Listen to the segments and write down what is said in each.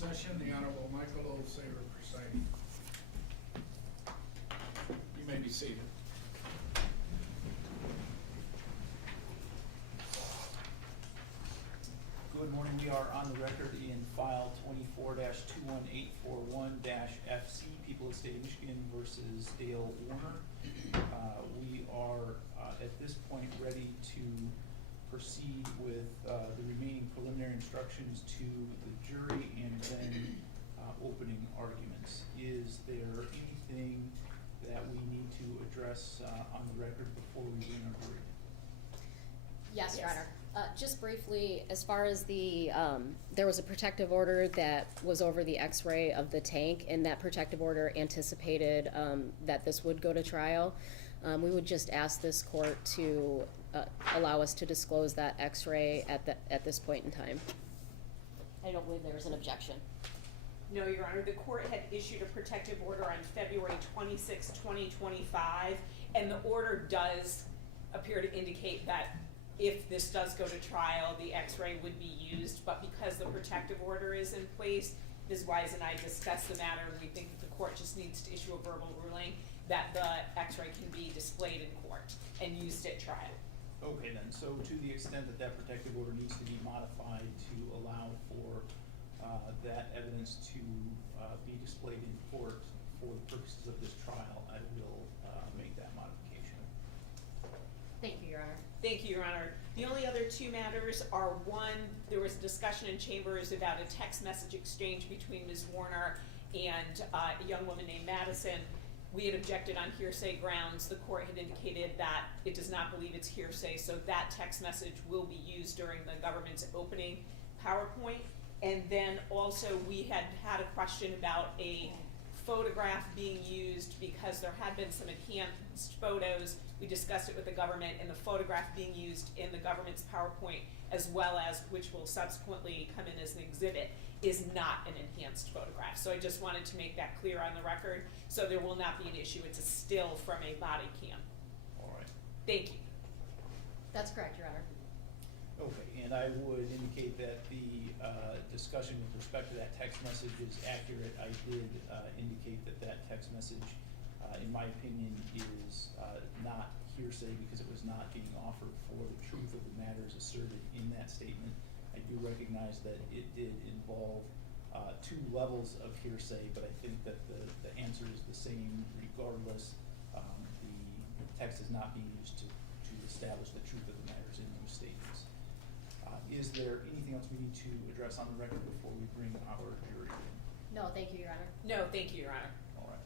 session, the Honorable Michael O. Saver presiding. You may be seated. Good morning. We are on the record in file 24-21841-FC, People of the State of Michigan versus Dale Warner. We are at this point ready to proceed with the remaining preliminary instructions to the jury and then opening arguments. Is there anything that we need to address on the record before we begin our jury? Yes, Your Honor. Just briefly, as far as the, there was a protective order that was over the x-ray of the tank, and that protective order anticipated that this would go to trial. We would just ask this court to allow us to disclose that x-ray at this point in time. I don't believe there was an objection. No, Your Honor. The court had issued a protective order on February 26, 2025, and the order does appear to indicate that if this does go to trial, the x-ray would be used, but because the protective order is in place, Ms. Wise and I discussed the matter, and we think that the court just needs to issue a verbal ruling that the x-ray can be displayed in court and used at trial. Okay then, so to the extent that that protective order needs to be modified to allow for that evidence to be displayed in court for the purposes of this trial, I will make that modification. Thank you, Your Honor. Thank you, Your Honor. The only other two matters are, one, there was a discussion in chambers about a text message exchange between Ms. Warner and a young woman named Madison. We had objected on hearsay grounds. The court had indicated that it does not believe it's hearsay, so that text message will be used during the government's opening PowerPoint. And then also we had a question about a photograph being used because there had been some enhanced photos. We discussed it with the government, and the photograph being used in the government's PowerPoint, as well as which will subsequently come in as an exhibit, is not an enhanced photograph. So I just wanted to make that clear on the record, so there will not be an issue. It's a still from a body cam. All right. Thank you. That's correct, Your Honor. Okay, and I would indicate that the discussion with respect to that text message is accurate. I did indicate that that text message, in my opinion, is not hearsay because it was not being offered for the truth of the matters asserted in that statement. I do recognize that it did involve two levels of hearsay, but I think that the answer is the same regardless. The text is not being used to establish the truth of the matters in those statements. Is there anything else we need to address on the record before we bring our jury in? No, thank you, Your Honor. No, thank you, Your Honor. All right.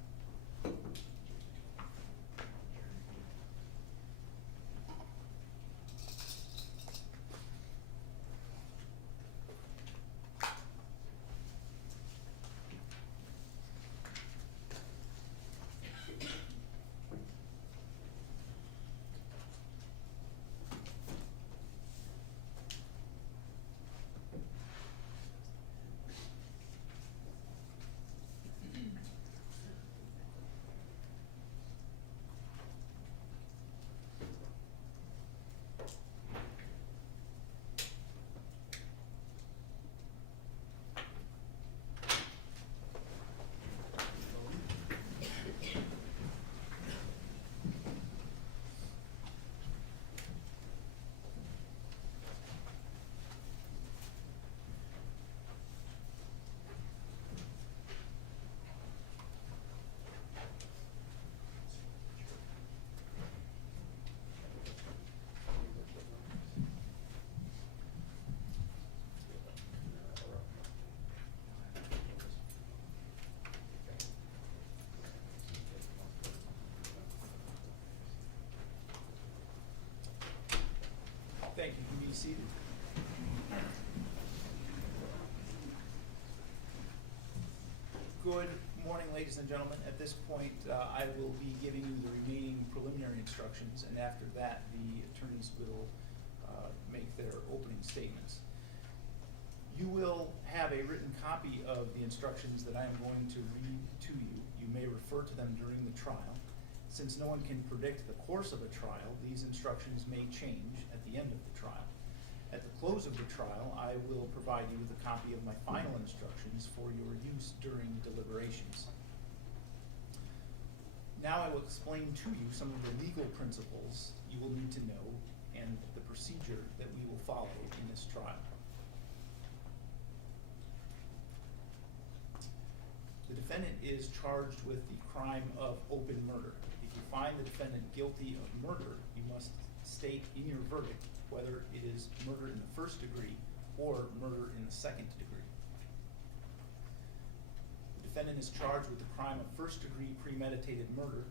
Thank you. You can be seated. Good morning, ladies and gentlemen. At this point, I will be giving you the remaining preliminary instructions, and after that, the attorneys will make their opening statements. You will have a written copy of the instructions that I am going to read to you. You may refer to them during the trial. Since no one can predict the course of a trial, these instructions may change at the end of the trial. At the close of the trial, I will provide you with a copy of my final instructions for your use during deliberations. Now I will explain to you some of the legal principles you will need to know and the procedure that we will follow in this trial. The defendant is charged with the crime of open murder. If you find the defendant guilty of murder, you must state in your verdict whether it is murder in the first degree or murder in the second degree. The defendant is charged with the crime of first degree premeditated murder.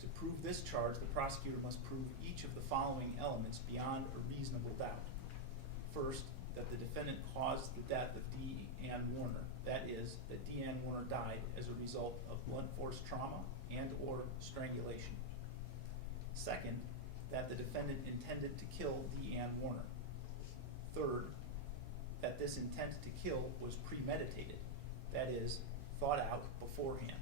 To prove this charge, the prosecutor must prove each of the following elements beyond a reasonable doubt. First, that the defendant caused the death of Dee Ann Warner. That is, that Dee Ann Warner died as a result of blunt force trauma and or strangulation. Second, that the defendant intended to kill Dee Ann Warner. Third, that this intent to kill was premeditated. That is, thought out beforehand.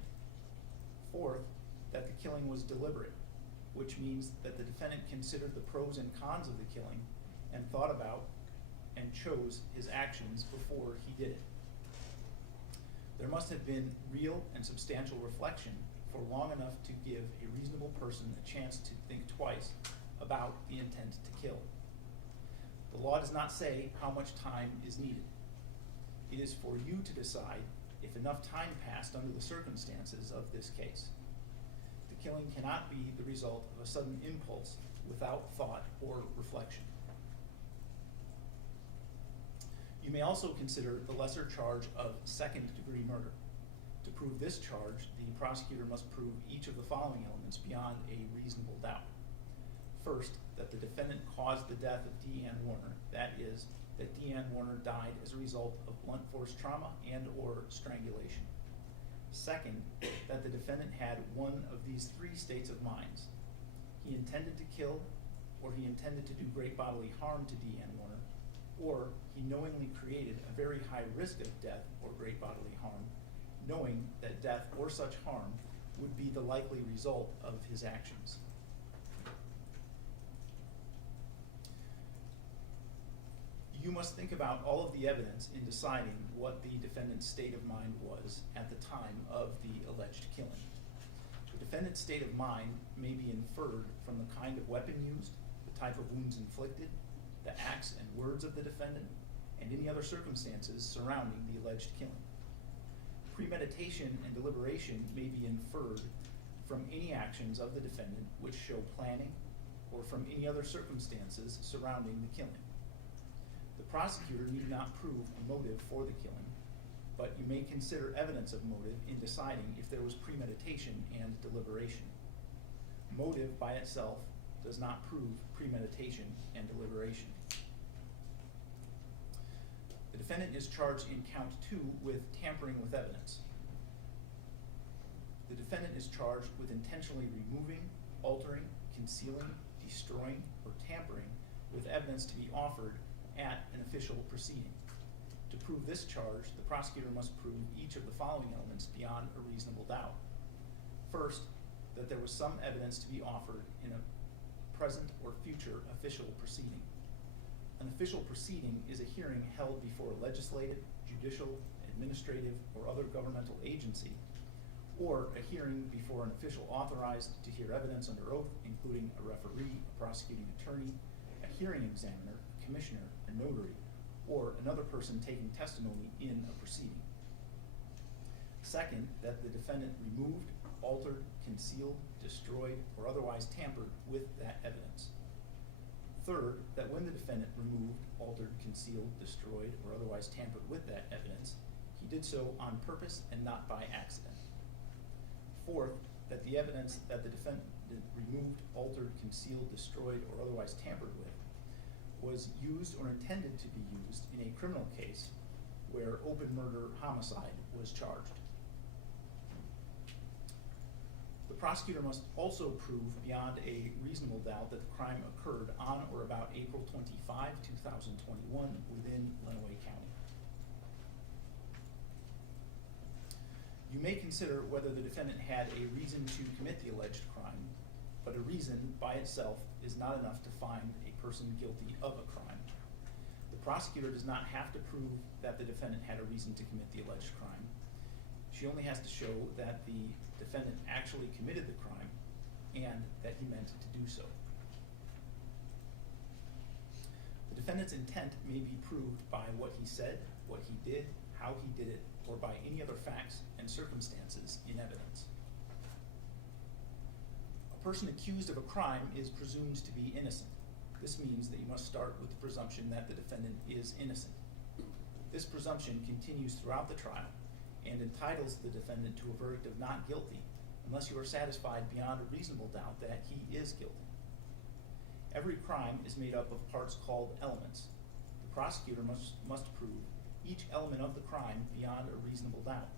Fourth, that the killing was deliberate, which means that the defendant considered the pros and cons of the killing and thought about and chose his actions before he did it. There must have been real and substantial reflection for long enough to give a reasonable person a chance to think twice about the intent to kill. The law does not say how much time is needed. It is for you to decide if enough time passed under the circumstances of this case. The killing cannot be the result of a sudden impulse without thought or reflection. You may also consider the lesser charge of second-degree murder. To prove this charge, the prosecutor must prove each of the following elements beyond a reasonable doubt. First, that the defendant caused the death of Dee Ann Warner. That is, that Dee Ann Warner died as a result of blunt force trauma and or strangulation. Second, that the defendant had one of these three states of minds. He intended to kill, or he intended to do great bodily harm to Dee Ann Warner, or he knowingly created a very high risk of death or great bodily harm, knowing that death or such harm would be the likely result of his actions. You must think about all of the evidence in deciding what the defendant's state of mind was at the time of the alleged killing. The defendant's state of mind may be inferred from the kind of weapon used, the type of wounds inflicted, the acts and words of the defendant, and any other circumstances surrounding the alleged killing. Premeditation and deliberation may be inferred from any actions of the defendant which show planning, or from any other circumstances surrounding the killing. The prosecutor need not prove a motive for the killing, but you may consider evidence of motive in deciding if there was premeditation and deliberation. Motive by itself does not prove premeditation and deliberation. The defendant is charged in count 2 with tampering with evidence. The defendant is charged with intentionally removing, altering, concealing, destroying, or tampering with evidence to be offered at an official proceeding. To prove this charge, the prosecutor must prove each of the following elements beyond a reasonable doubt. First, that there was some evidence to be offered in a present or future official proceeding. An official proceeding is a hearing held before a legislative, judicial, administrative, or other governmental agency, or a hearing before an official authorized to hear evidence under oath, including a referee, a prosecuting attorney, a hearing examiner, a commissioner, a notary, or another person taking testimony in a proceeding. Second, that the defendant removed, altered, concealed, destroyed, or otherwise tampered with that evidence. Third, that when the defendant removed, altered, concealed, destroyed, or otherwise tampered with that evidence, he did so on purpose and not by accident. Fourth, that the evidence that the defendant removed, altered, concealed, destroyed, or otherwise tampered with was used or intended to be used in a criminal case where open murder homicide was charged. The prosecutor must also prove beyond a reasonable doubt that the crime occurred on or about April 25, 2021 within Lenawee County. You may consider whether the defendant had a reason to commit the alleged crime, but a reason by itself is not enough to find a person guilty of a crime. The prosecutor does not have to prove that the defendant had a reason to commit the alleged crime. She only has to show that the defendant actually committed the crime and that he meant to do so. The defendant's intent may be proved by what he said, what he did, how he did it, or by any other facts and circumstances in evidence. A person accused of a crime is presumed to be innocent. This means that you must start with the presumption that the defendant is innocent. This presumption continues throughout the trial and entitles the defendant to a verdict of not guilty unless you are satisfied beyond a reasonable doubt that he is guilty. Every crime is made up of parts called elements. The prosecutor must prove each element of the crime beyond a reasonable doubt.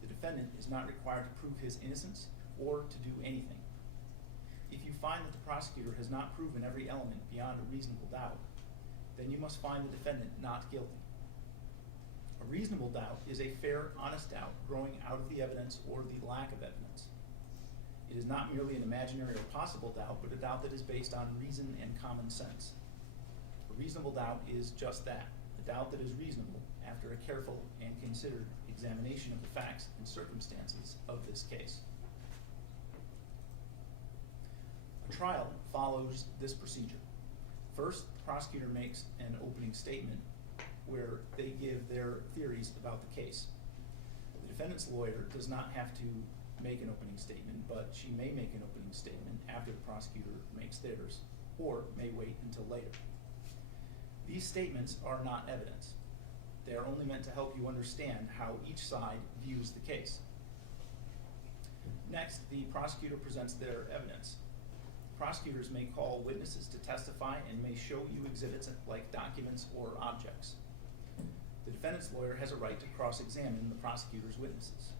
The defendant is not required to prove his innocence or to do anything. If you find that the prosecutor has not proven every element beyond a reasonable doubt, then you must find the defendant not guilty. A reasonable doubt is a fair, honest doubt growing out of the evidence or the lack of evidence. It is not merely an imaginary or possible doubt, but a doubt that is based on reason and common sense. A reasonable doubt is just that, a doubt that is reasonable after a careful and considered examination of the facts and circumstances of this case. A trial follows this procedure. First, the prosecutor makes an opening statement where they give their theories about the case. The defendant's lawyer does not have to make an opening statement, but she may make an opening statement after the prosecutor makes theirs, or may wait until later. These statements are not evidence. They are only meant to help you understand how each side views the case. Next, the prosecutor presents their evidence. Prosecutors may call witnesses to testify and may show you exhibits like documents or objects. The defendant's lawyer has a right to cross-examine the prosecutor's witnesses.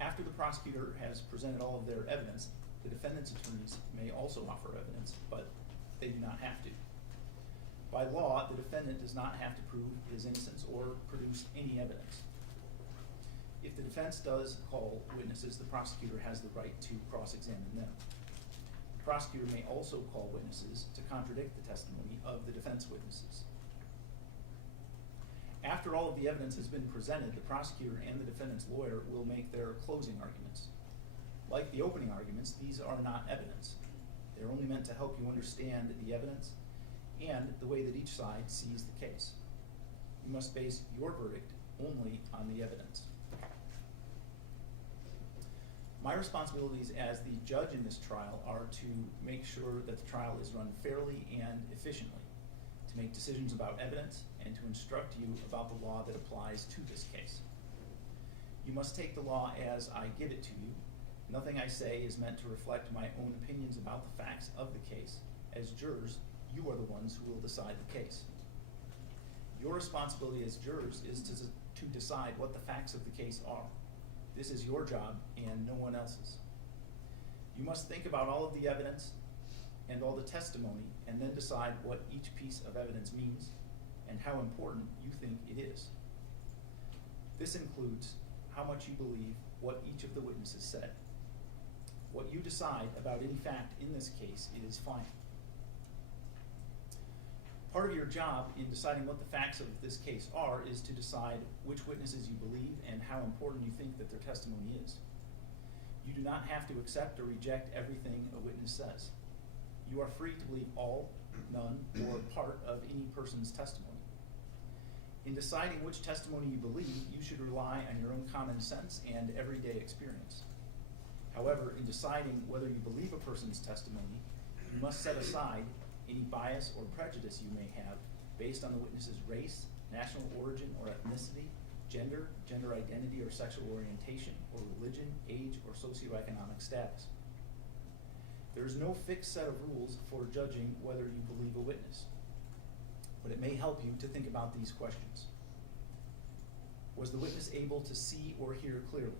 After the prosecutor has presented all of their evidence, the defendant's attorneys may also offer evidence, but they do not have to. By law, the defendant does not have to prove his innocence or produce any evidence. If the defense does call witnesses, the prosecutor has the right to cross-examine them. The prosecutor may also call witnesses to contradict the testimony of the defense witnesses. After all of the evidence has been presented, the prosecutor and the defendant's lawyer will make their closing arguments. Like the opening arguments, these are not evidence. They're only meant to help you understand the evidence and the way that each side sees the case. You must base your verdict only on the evidence. My responsibilities as the judge in this trial are to make sure that the trial is run fairly and efficiently, to make decisions about evidence, and to instruct you about the law that applies to this case. You must take the law as I give it to you. Nothing I say is meant to reflect my own opinions about the facts of the case. As jurors, you are the ones who will decide the case. Your responsibility as jurors is to decide what the facts of the case are. This is your job and no one else's. You must think about all of the evidence and all the testimony and then decide what each piece of evidence means and how important you think it is. This includes how much you believe what each of the witnesses said. What you decide about any fact in this case is final. Part of your job in deciding what the facts of this case are is to decide which witnesses you believe and how important you think that their testimony is. You do not have to accept or reject everything a witness says. You are free to believe all, none, or part of any person's testimony. In deciding which testimony you believe, you should rely on your own common sense and everyday experience. However, in deciding whether you believe a person's testimony, you must set aside any bias or prejudice you may have based on the witness's race, national origin or ethnicity, gender, gender identity or sexual orientation, or religion, age, or socioeconomic status. There is no fixed set of rules for judging whether you believe a witness, but it may help you to think about these questions. Was the witness able to see or hear clearly?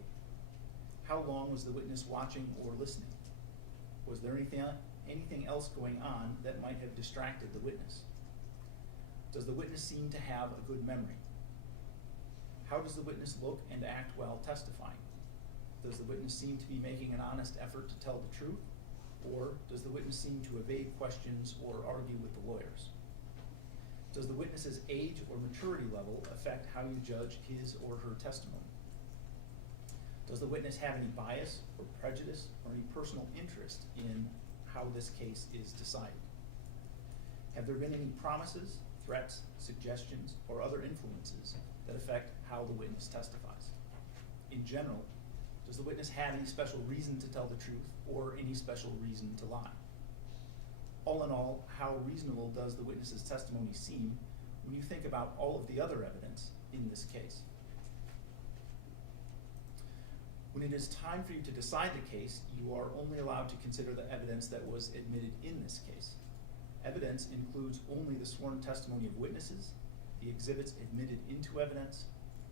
How long was the witness watching or listening? Was there anything else going on that might have distracted the witness? Does the witness seem to have a good memory? How does the witness look and act while testifying? Does the witness seem to be making an honest effort to tell the truth? Or does the witness seem to evade questions or argue with the lawyers? Does the witness's age or maturity level affect how you judge his or her testimony? Does the witness have any bias or prejudice or any personal interest in how this case is decided? Have there been any promises, threats, suggestions, or other influences that affect how the witness testifies? In general, does the witness have any special reason to tell the truth or any special reason to lie? All in all, how reasonable does the witness's testimony seem when you think about all of the other evidence in this case? When it is time for you to decide the case, you are only allowed to consider the evidence that was admitted in this case. Evidence includes only the sworn testimony of witnesses, the exhibits admitted into evidence,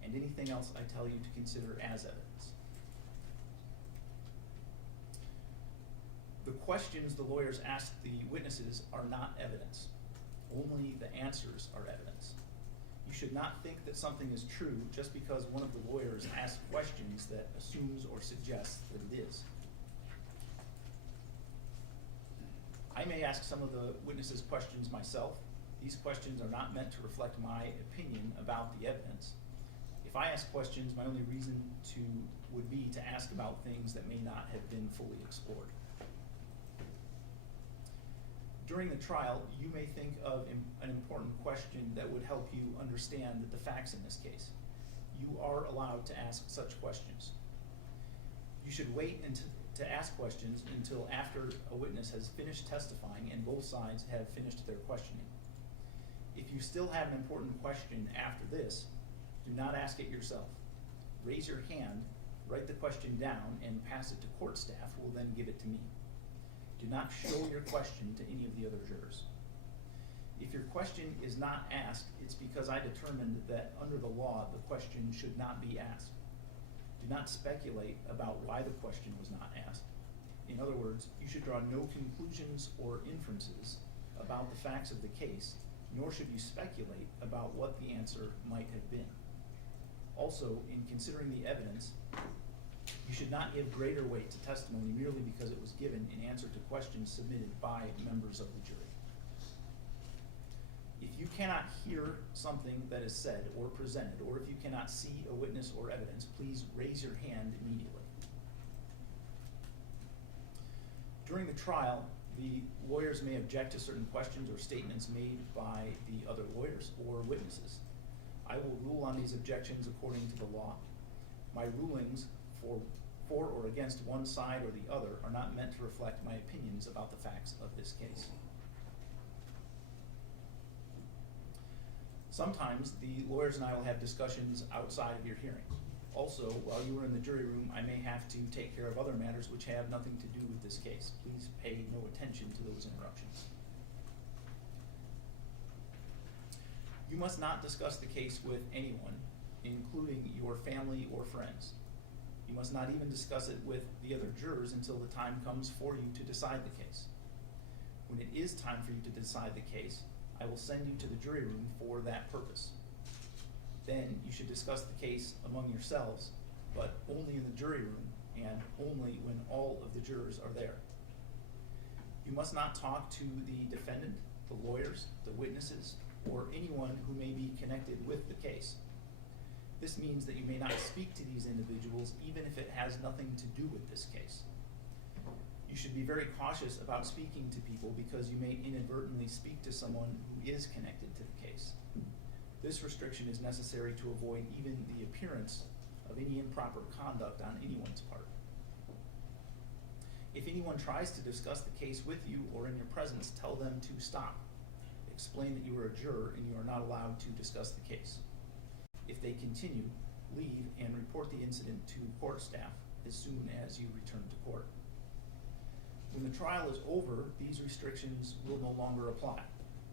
and anything else I tell you to consider as evidence. The questions the lawyers ask the witnesses are not evidence. Only the answers are evidence. You should not think that something is true just because one of the lawyers asks questions that assumes or suggests that it is. I may ask some of the witnesses questions myself. These questions are not meant to reflect my opinion about the evidence. If I ask questions, my only reason would be to ask about things that may not have been fully explored. During the trial, you may think of an important question that would help you understand the facts in this case. You are allowed to ask such questions. You should wait to ask questions until after a witness has finished testifying and both sides have finished their questioning. If you still have an important question after this, do not ask it yourself. Raise your hand, write the question down, and pass it to court staff, who will then give it to me. Do not show your question to any of the other jurors. If your question is not asked, it's because I determined that under the law, the question should not be asked. Do not speculate about why the question was not asked. In other words, you should draw no conclusions or inferences about the facts of the case, nor should you speculate about what the answer might have been. Also, in considering the evidence, you should not give greater weight to testimony merely because it was given in answer to questions submitted by members of the jury. If you cannot hear something that is said or presented, or if you cannot see a witness or evidence, please raise your hand immediately. During the trial, the lawyers may object to certain questions or statements made by the other lawyers or witnesses. I will rule on these objections according to the law. My rulings for or against one side or the other are not meant to reflect my opinions about the facts of this case. Sometimes the lawyers and I will have discussions outside of your hearing. Also, while you are in the jury room, I may have to take care of other matters which have nothing to do with this case. Please pay no attention to those interruptions. You must not discuss the case with anyone, including your family or friends. You must not even discuss it with the other jurors until the time comes for you to decide the case. When it is time for you to decide the case, I will send you to the jury room for that purpose. Then you should discuss the case among yourselves, but only in the jury room and only when all of the jurors are there. You must not talk to the defendant, the lawyers, the witnesses, or anyone who may be connected with the case. This means that you may not speak to these individuals even if it has nothing to do with this case. You should be very cautious about speaking to people because you may inadvertently speak to someone who is connected to the case. This restriction is necessary to avoid even the appearance of any improper conduct on anyone's part. If anyone tries to discuss the case with you or in your presence, tell them to stop. Explain that you are a juror and you are not allowed to discuss the case. If they continue, leave and report the incident to court staff as soon as you return to court. When the trial is over, these restrictions will no longer apply.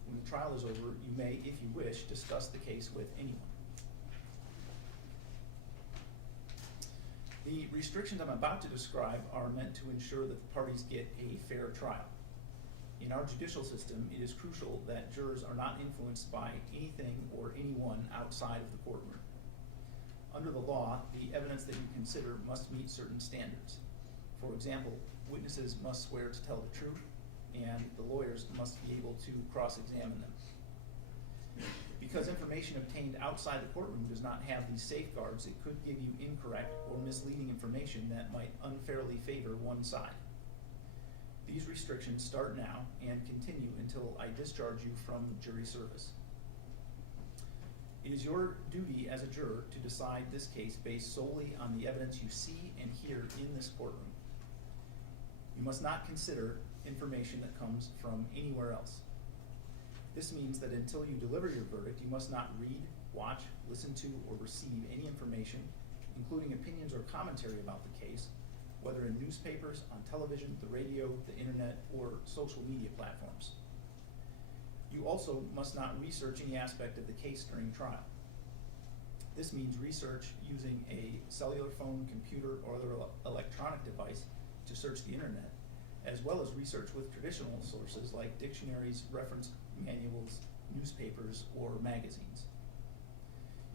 When the trial is over, you may, if you wish, discuss the case with anyone. The restrictions I'm about to describe are meant to ensure that the parties get a fair trial. In our judicial system, it is crucial that jurors are not influenced by anything or anyone outside of the courtroom. Under the law, the evidence that you consider must meet certain standards. For example, witnesses must swear to tell the truth, and the lawyers must be able to cross-examine them. Because information obtained outside the courtroom does not have these safeguards, it could give you incorrect or misleading information that might unfairly favor one side. These restrictions start now and continue until I discharge you from jury service. It is your duty as a juror to decide this case based solely on the evidence you see and hear in this courtroom. You must not consider information that comes from anywhere else. This means that until you deliver your verdict, you must not read, watch, listen to, or receive any information, including opinions or commentary about the case, whether in newspapers, on television, the radio, the internet, or social media platforms. You also must not research any aspect of the case during trial. This means research using a cellular phone, computer, or other electronic device to search the internet, as well as research with traditional sources like dictionaries, reference manuals, newspapers, or magazines.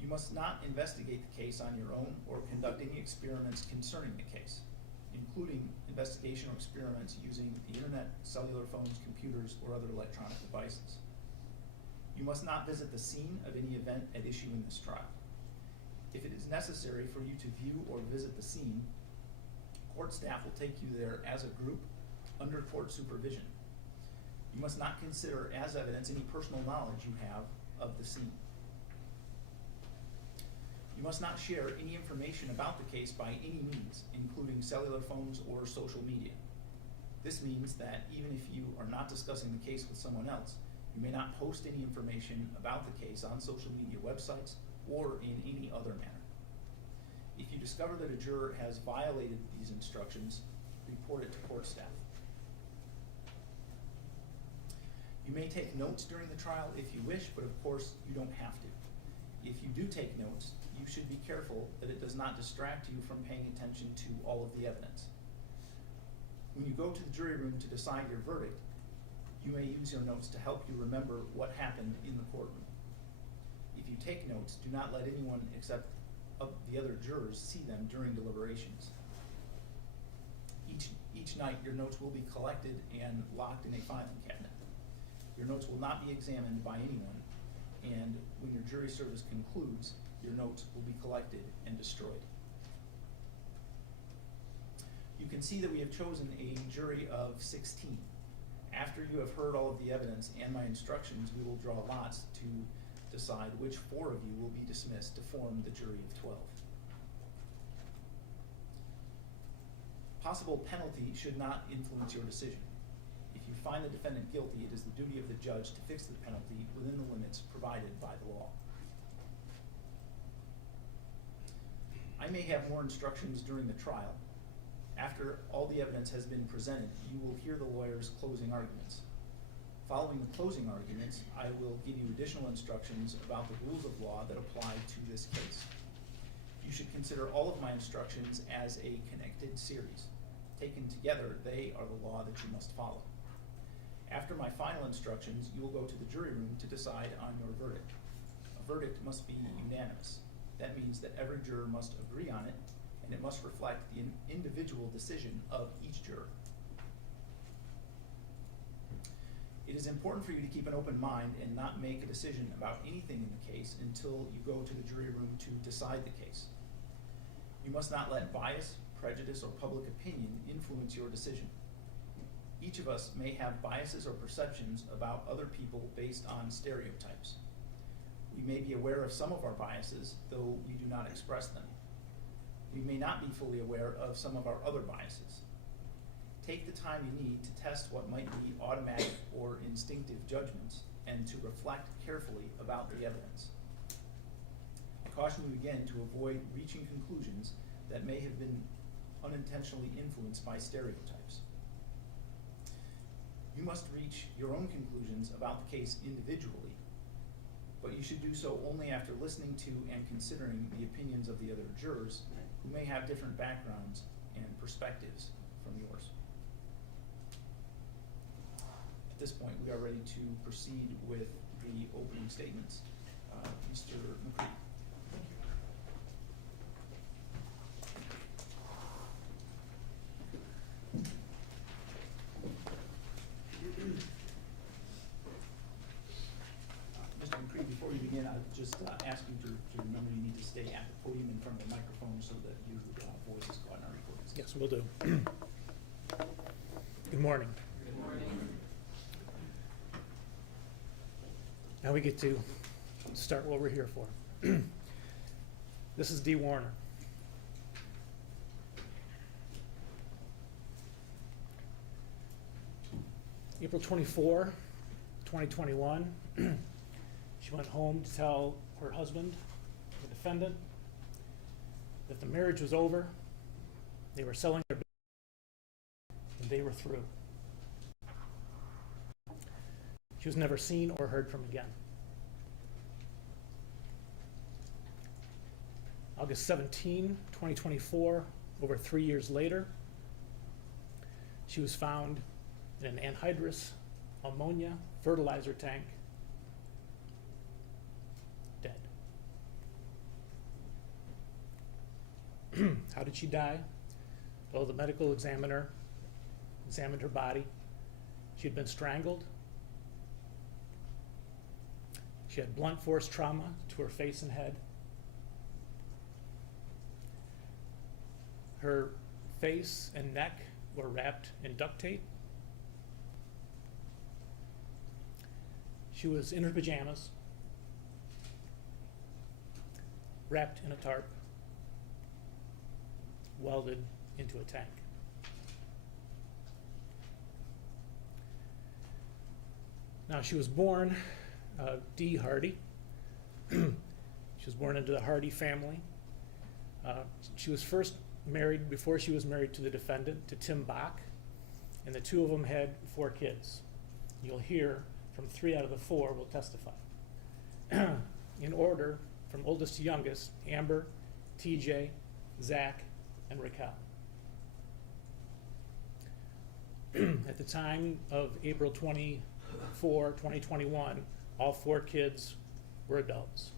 You must not investigate the case on your own or conduct any experiments concerning the case, including investigation or experiments using the internet, cellular phones, computers, or other electronic devices. You must not visit the scene of any event at issue in this trial. If it is necessary for you to view or visit the scene, court staff will take you there as a group under court supervision. You must not consider as evidence any personal knowledge you have of the scene. You must not share any information about the case by any means, including cellular phones or social media. This means that even if you are not discussing the case with someone else, you may not post any information about the case on social media websites or in any other manner. If you discover that a juror has violated these instructions, report it to court staff. You may take notes during the trial if you wish, but of course you don't have to. If you do take notes, you should be careful that it does not distract you from paying attention to all of the evidence. When you go to the jury room to decide your verdict, you may use your notes to help you remember what happened in the courtroom. If you take notes, do not let anyone except the other jurors see them during deliberations. Each night, your notes will be collected and locked in a filing cabinet. Your notes will not be examined by anyone, and when your jury service concludes, your notes will be collected and destroyed. You can see that we have chosen a jury of 16. After you have heard all of the evidence and my instructions, we will draw lots to decide which 4 of you will be dismissed to form the jury of 12. Possible penalty should not influence your decision. If you find the defendant guilty, it is the duty of the judge to fix the penalty within the limits provided by the law. I may have more instructions during the trial. After all the evidence has been presented, you will hear the lawyer's closing arguments. Following the closing arguments, I will give you additional instructions about the rules of law that apply to this case. You should consider all of my instructions as a connected series. Taken together, they are the law that you must follow. After my final instructions, you will go to the jury room to decide on your verdict. A verdict must be unanimous. That means that every juror must agree on it, and it must reflect the individual decision of each juror. It is important for you to keep an open mind and not make a decision about anything in the case until you go to the jury room to decide the case. You must not let bias, prejudice, or public opinion influence your decision. Each of us may have biases or perceptions about other people based on stereotypes. We may be aware of some of our biases, though we do not express them. We may not be fully aware of some of our other biases. Take the time you need to test what might be automatic or instinctive judgments and to reflect carefully about the evidence. I caution you again to avoid reaching conclusions that may have been unintentionally influenced by stereotypes. You must reach your own conclusions about the case individually, but you should do so only after listening to and considering the opinions of the other jurors who may have different backgrounds and perspectives from yours. At this point, we are ready to proceed with the opening statements. Mr. McCree. Mr. McCree, again, I just ask you to remember you need to stay at the podium in front of the microphone so that your voice is caught in our recordings. Yes, will do. Good morning. Good morning. Now we get to start what we're here for. This is Dee Warner. April 24, 2021, she went home to tell her husband, the defendant, that the marriage was over, they were selling their business, and they were through. She was never seen or heard from again. August 17, 2024, over 3 years later, she was found in an anhydrous ammonia fertilizer tank, dead. How did she die? Well, the medical examiner examined her body. She had been strangled. She had blunt force trauma to her face and head. Her face and neck were wrapped in duct tape. She was in her pajamas, wrapped in a tarp, welded into a tank. Now, she was born Dee Hardy. She was born into the Hardy family. She was first married, before she was married to the defendant, to Tim Bach, and the two of them had 4 kids. You'll hear from 3 out of the 4 will testify. In order, from oldest to youngest, Amber, TJ, Zach, and Raquel. At the time of April 24, 2021, all 4 kids were adults.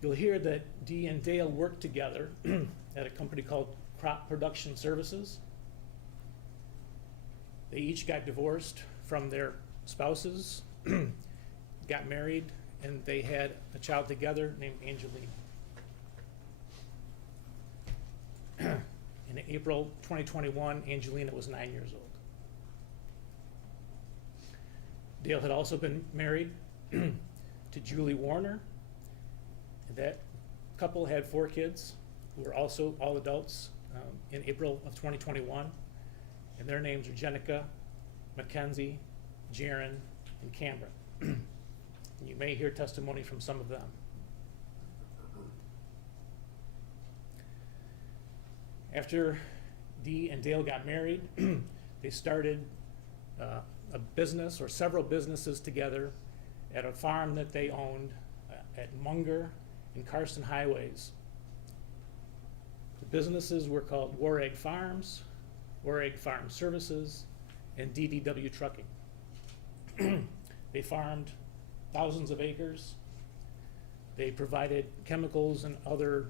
You'll hear that Dee and Dale worked together at a company called Crop Production Services. They each got divorced from their spouses, got married, and they had a child together named Angelina. In April 2021, Angelina was 9 years old. Dale had also been married to Julie Warner, and that couple had 4 kids who were also all adults in April of 2021, and their names are Jenica, Mackenzie, Jaron, and Cameron. You may hear testimony from some of them. After Dee and Dale got married, they started a business or several businesses together at a farm that they owned at Munger and Carson Highways. The businesses were called War Egg Farms, War Egg Farm Services, and DDW Trucking. They farmed thousands of acres. They provided chemicals and other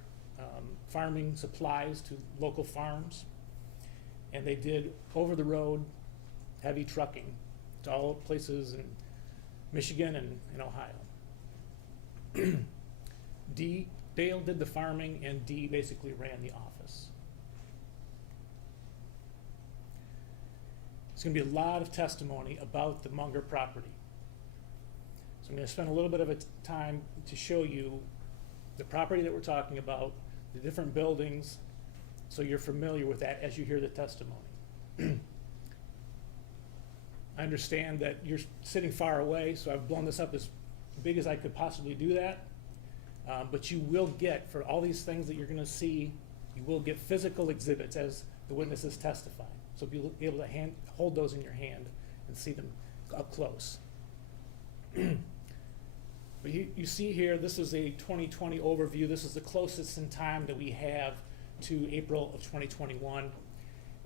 farming supplies to local farms. And they did over-the-road heavy trucking to all places in Michigan and in Ohio. Dale did the farming, and Dee basically ran the office. There's going to be a lot of testimony about the Munger property. So I'm going to spend a little bit of time to show you the property that we're talking about, the different buildings, so you're familiar with that as you hear the testimony. I understand that you're sitting far away, so I've blown this up as big as I could possibly do that. But you will get, for all these things that you're going to see, you will get physical exhibits as the witnesses testify. So you'll be able to hold those in your hand and see them up close. But you see here, this is a 2020 overview. This is the closest in time that we have to April of 2021.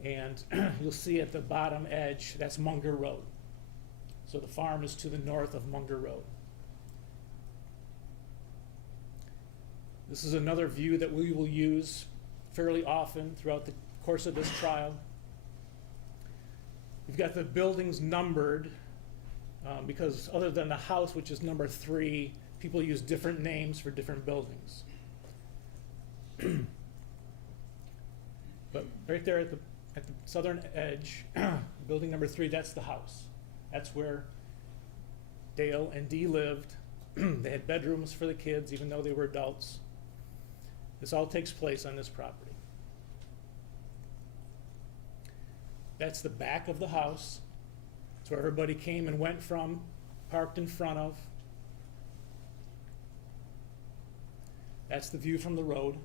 And you'll see at the bottom edge, that's Munger Road. So the farm is to the north of Munger Road. This is another view that we will use fairly often throughout the course of this trial. We've got the buildings numbered because other than the house, which is number 3, people use different names for different buildings. But right there at the southern edge, building number 3, that's the house. That's where Dale and Dee lived. They had bedrooms for the kids, even though they were adults. This all takes place on this property. That's the back of the house. That's where everybody came and went from, parked in front of. That's the view from the road.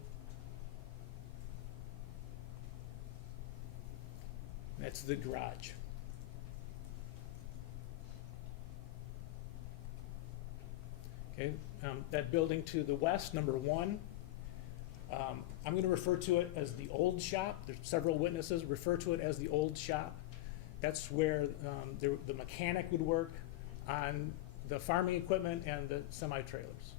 That's the garage. Okay, that building to the west, number 1, I'm going to refer to it as the old shop. There's several witnesses refer to it as the old shop. That's where the mechanic would work on the farming equipment and the semi-trailers.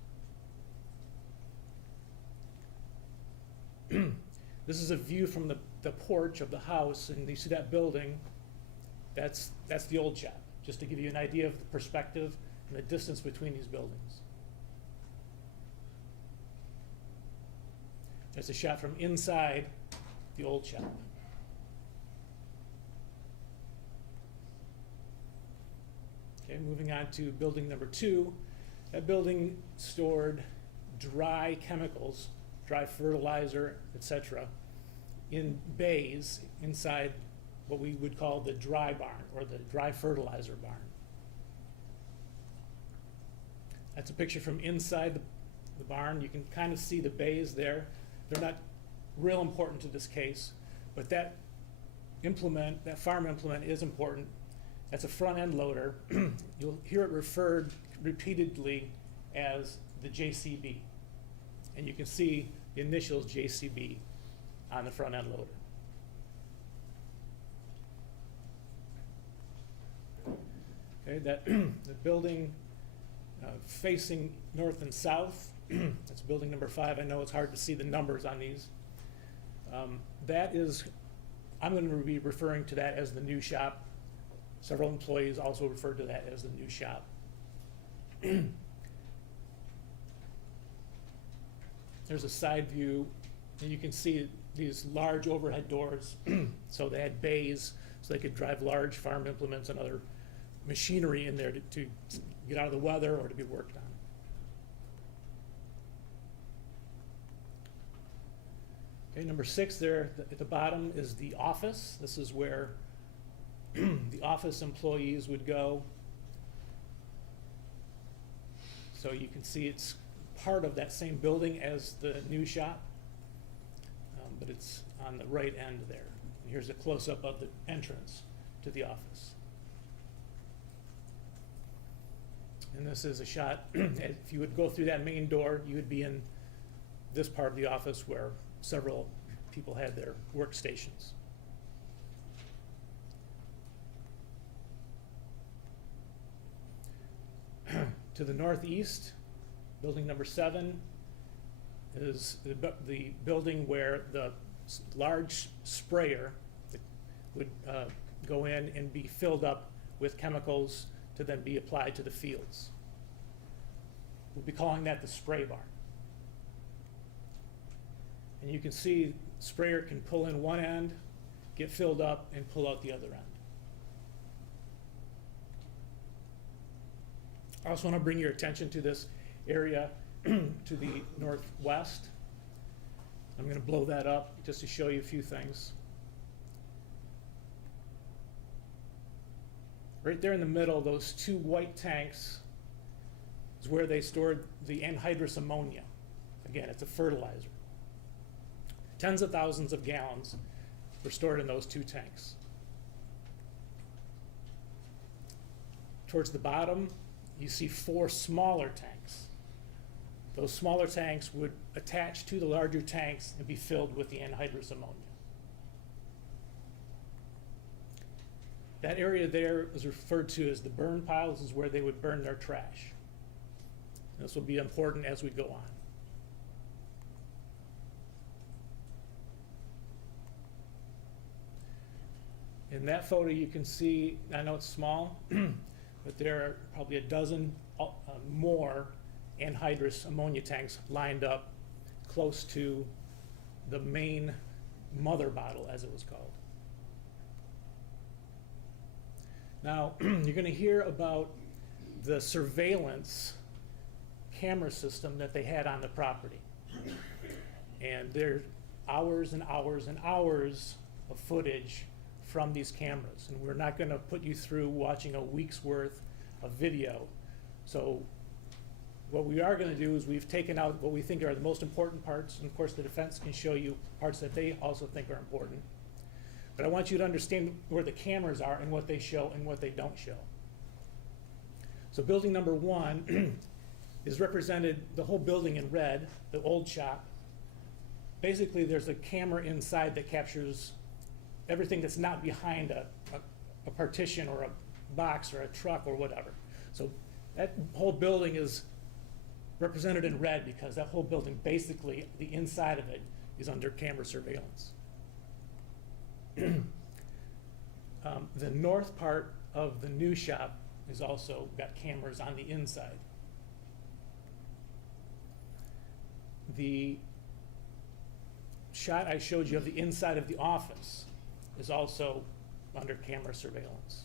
This is a view from the porch of the house, and you see that building. That's the old shop, just to give you an idea of the perspective and the distance between these buildings. That's a shot from inside the old shop. Okay, moving on to building number 2. That building stored dry chemicals, dry fertilizer, etc., in bays inside what we would call the dry barn, or the dry fertilizer barn. That's a picture from inside the barn. You can kind of see the bays there. They're not real important to this case, but that implement, that farm implement, is important. That's a front end loader. You'll hear it referred repeatedly as the JCB. And you can see the initials JCB on the front end loader. Okay, that the building facing north and south, that's building number 5. I know it's hard to see the numbers on these. That is, I'm going to be referring to that as the new shop. Several employees also refer to that as the new shop. There's a side view, and you can see these large overhead doors. So they had bays, so they could drive large farm implements and other machinery in there to get out of the weather or to be worked on. Okay, number 6 there at the bottom is the office. This is where the office employees would go. So you can see it's part of that same building as the new shop, but it's on the right end there. And here's a close-up of the entrance to the office. And this is a shot. If you would go through that main door, you would be in this part of the office where several people had their workstations. To the northeast, building number 7 is the building where the large sprayer would go in and be filled up with chemicals to then be applied to the fields. We'll be calling that the spray barn. And you can see the sprayer can pull in one end, get filled up, and pull out the other end. I also want to bring your attention to this area to the northwest. I'm going to blow that up just to show you a few things. Right there in the middle, those 2 white tanks is where they stored the anhydrous ammonia. Again, it's a fertilizer. Tens of thousands of gallons were stored in those 2 tanks. Towards the bottom, you see 4 smaller tanks. Those smaller tanks would attach to the larger tanks and be filled with the anhydrous ammonia. That area there is referred to as the burn pile. This is where they would burn their trash. And this will be important as we go on. In that photo you can see, I know it's small, but there are probably a dozen more anhydrous ammonia tanks lined up close to the main mother bottle, as it was called. Now, you're going to hear about the surveillance camera system that they had on the property. And there's hours and hours and hours of footage from these cameras. And we're not going to put you through watching a week's worth of video. So what we are going to do is we've taken out what we think are the most important parts. And of course, the defense can show you parts that they also think are important. But I want you to understand where the cameras are and what they show and what they don't show. So building number 1 is represented, the whole building in red, the old shop. Basically, there's a camera inside that captures everything that's not behind a partition or a box or a truck or whatever. So that whole building is represented in red because that whole building, basically, the inside of it is under camera surveillance. The north part of the new shop is also got cameras on the inside. The shot I showed you of the inside of the office is also under camera surveillance.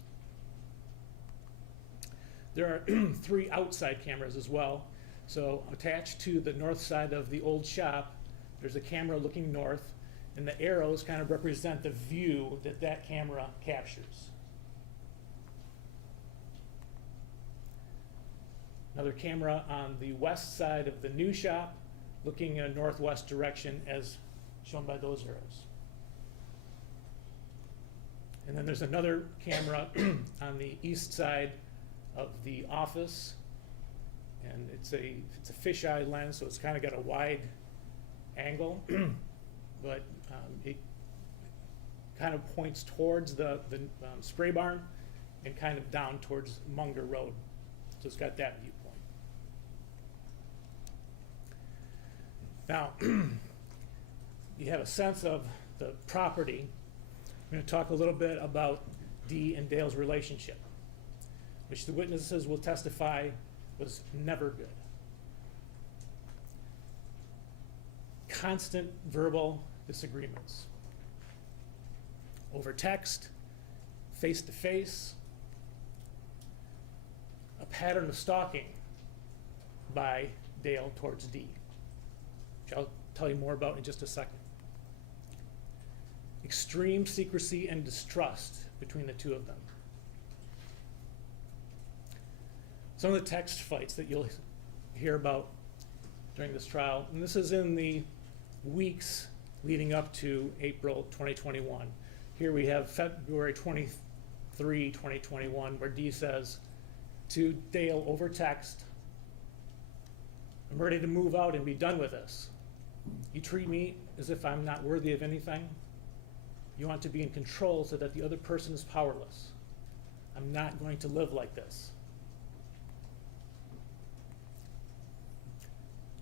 There are 3 outside cameras as well. So attached to the north side of the old shop, there's a camera looking north, and the arrows kind of represent the view that that camera captures. Another camera on the west side of the new shop, looking in a northwest direction as shown by those arrows. And then there's another camera on the east side of the office, and it's a fisheye lens, so it's kind of got a wide angle, but it kind of points towards the spray barn and kind of down towards Munger Road. So it's got that viewpoint. Now, you have a sense of the property. I'm going to talk a little bit about Dee and Dale's relationship, which the witnesses will testify was never good. Constant verbal disagreements over text, face-to-face, a pattern of stalking by Dale towards Dee, which I'll tell you more about in just a second. Extreme secrecy and distrust between the two of them. Some of the text fights that you'll hear about during this trial, and this is in the weeks leading up to April 2021. Here we have February 23, 2021, where Dee says to Dale over text, "I'm ready to move out and be done with this. You treat me as if I'm not worthy of anything. You want to be in control so that the other person is powerless. I'm not going to live like this."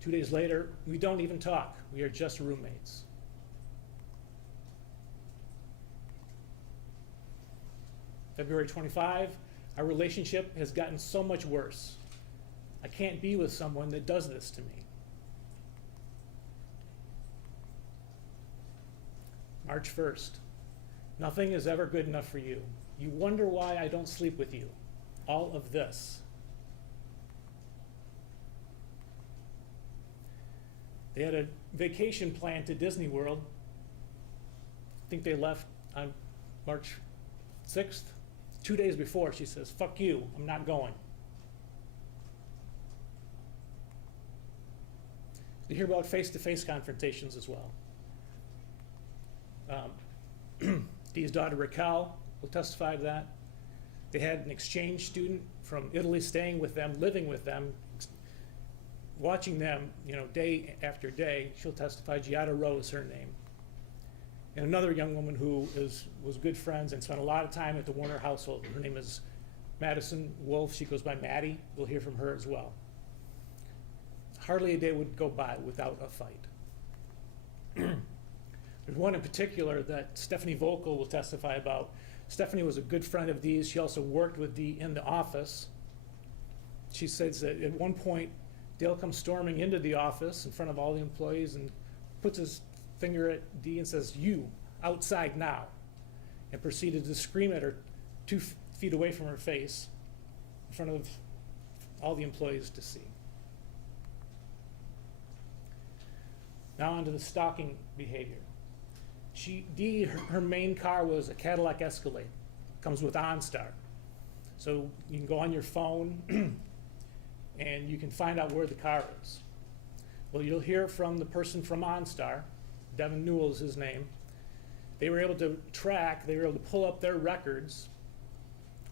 2 days later, we don't even talk. We are just roommates. February 25, our relationship has gotten so much worse. I can't be with someone that does this to me. March 1st, nothing is ever good enough for you. You wonder why I don't sleep with you. All of this. They had a vacation planned to Disney World. I think they left on March 6th. 2 days before, she says, "Fuck you, I'm not going." You hear about face-to-face confrontations as well. Dee's daughter Raquel will testify to that. They had an exchange student from Italy staying with them, living with them, watching them, day after day. She'll testify. Giada Rowe is her name. And another young woman who was good friends and spent a lot of time at the Warner household. Her name is Madison Wolf. She goes by Maddie. We'll hear from her as well. Hardly a day would go by without a fight. There's one in particular that Stephanie Vocal will testify about. Stephanie was a good friend of Dee's. She also worked with Dee in the office. She says that at one point, Dale comes storming into the office in front of all the employees and puts his finger at Dee and says, "You, outside now," and proceeded to scream at her 2 feet away from her face in front of all the employees to see. Now on to the stalking behavior. Dee, her main car was a Cadillac Escalade. Comes with OnStar. So you can go on your phone and you can find out where the car is. Well, you'll hear from the person from OnStar, Devin Newell is his name. They were able to pull up their records,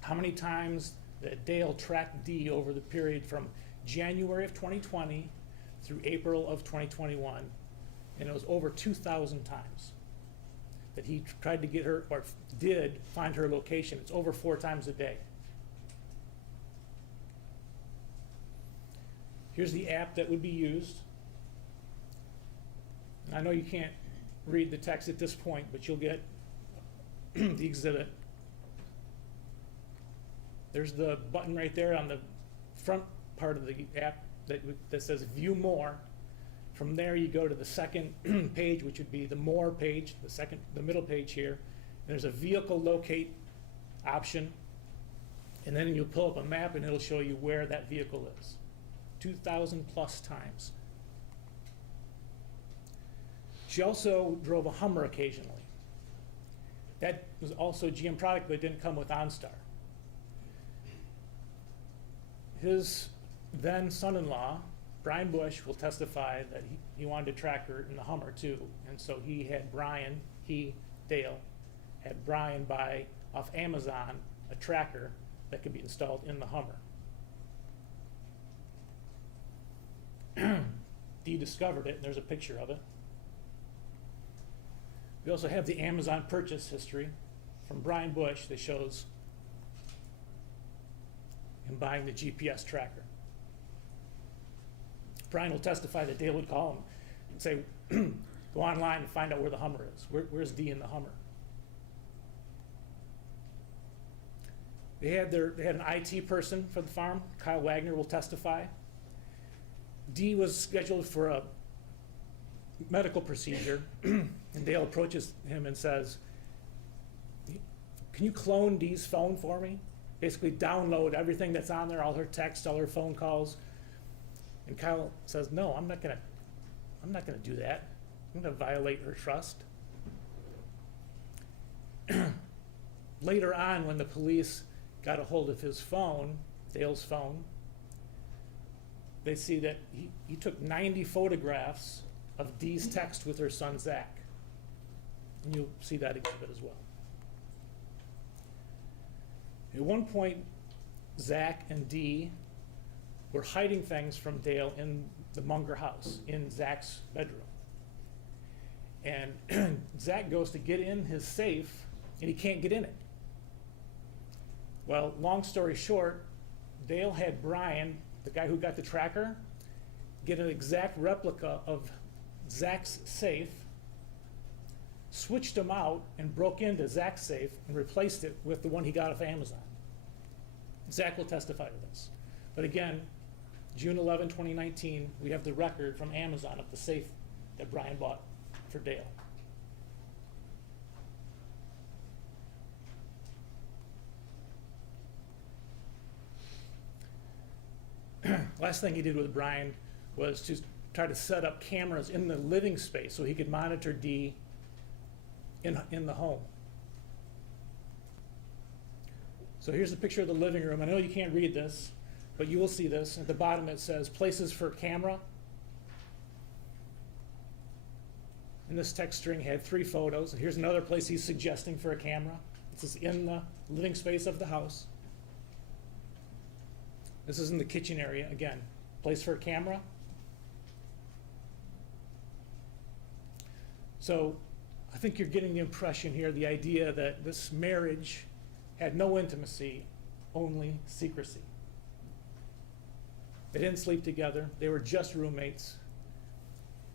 how many times that Dale tracked Dee over the period from January of 2020 through April of 2021, and it was over 2,000 times that he tried to get her, or did find her location. It's over 4 times a day. Here's the app that would be used. And I know you can't read the text at this point, but you'll get the exhibit. There's the button right there on the front part of the app that says View More. From there, you go to the second page, which would be the More page, the middle page here. There's a vehicle locate option, and then you'll pull up a map and it'll show you where that vehicle is. 2,000 plus times. She also drove a Hummer occasionally. That was also a GM product, but it didn't come with OnStar. His then son-in-law, Brian Bush, will testify that he wanted to track her in the Hummer too. And so Dale, had Brian buy off Amazon a tracker that could be installed in the Hummer. Dee discovered it, and there's a picture of it. We also have the Amazon purchase history from Brian Bush that shows him buying the GPS tracker. Brian will testify that Dale would call him and say, go online and find out where the Hummer is. Where's Dee in the Hummer? They had an IT person for the farm. Kyle Wagner will testify. Dee was scheduled for a medical procedure, and Dale approaches him and says, can you clone Dee's phone for me? Basically download everything that's on there, all her texts, all her phone calls. And Kyle says, no, I'm not gonna do that. I'm gonna violate her trust. Later on, when the police got a hold of his phone, Dale's phone, they see that he took 90 photographs of Dee's text with her son, Zach. And you'll see that exhibit as well. At one point, Zach and Dee were hiding things from Dale in the Munger house, in Zach's bedroom. And Zach goes to get in his safe, and he can't get in it. Well, long story short, Dale had Brian, the guy who got the tracker, get an exact replica of Zach's safe, switched them out, and broke into Zach's safe and replaced it with the one he got off Amazon. Zach will testify to this. But again, June 11, 2019, we have the record from Amazon of the safe that Brian bought for Dale. Last thing he did with Brian was to try to set up cameras in the living space so he could monitor Dee in the home. So here's the picture of the living room. I know you can't read this, but you will see this. At the bottom it says places for camera. And this text string had 3 photos. And here's another place he's suggesting for a camera. This is in the living space of the house. This is in the kitchen area. Again, place for a camera. So I think you're getting the impression here, the idea that this marriage had no intimacy, only secrecy. They didn't sleep together. They were just roommates.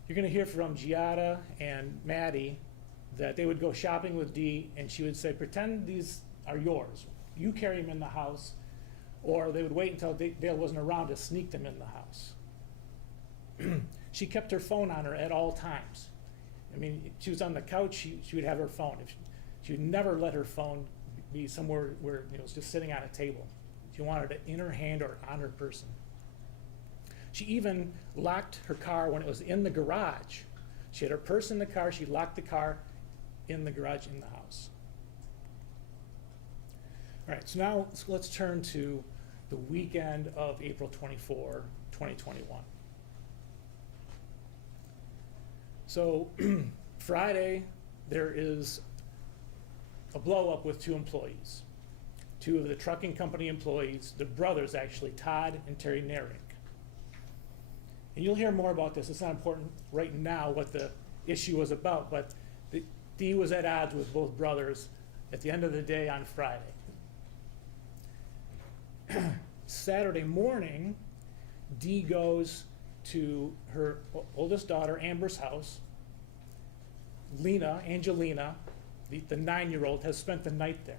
You're going to hear from Giada and Maddie that they would go shopping with Dee, and she would say, pretend these are yours. You carry them in the house, or they would wait until Dale wasn't around to sneak them in the house. She kept her phone on her at all times. I mean, she was on the couch, she would have her phone. She would never let her phone be somewhere where it was just sitting on a table. She wanted it in her hand or on her person. She even locked her car when it was in the garage. She had her purse in the car, she locked the car in the garage in the house. All right, so now let's turn to the weekend of April 24, 2021. So Friday, there is a blow up with 2 employees. 2 of the trucking company employees, the brothers actually, Todd and Terry Narick. And you'll hear more about this. It's not important right now what the issue was about, but Dee was at odds with both brothers at the end of the day on Friday. Saturday morning, Dee goes to her oldest daughter, Amber's house. Angelina, the 9-year-old, has spent the night there.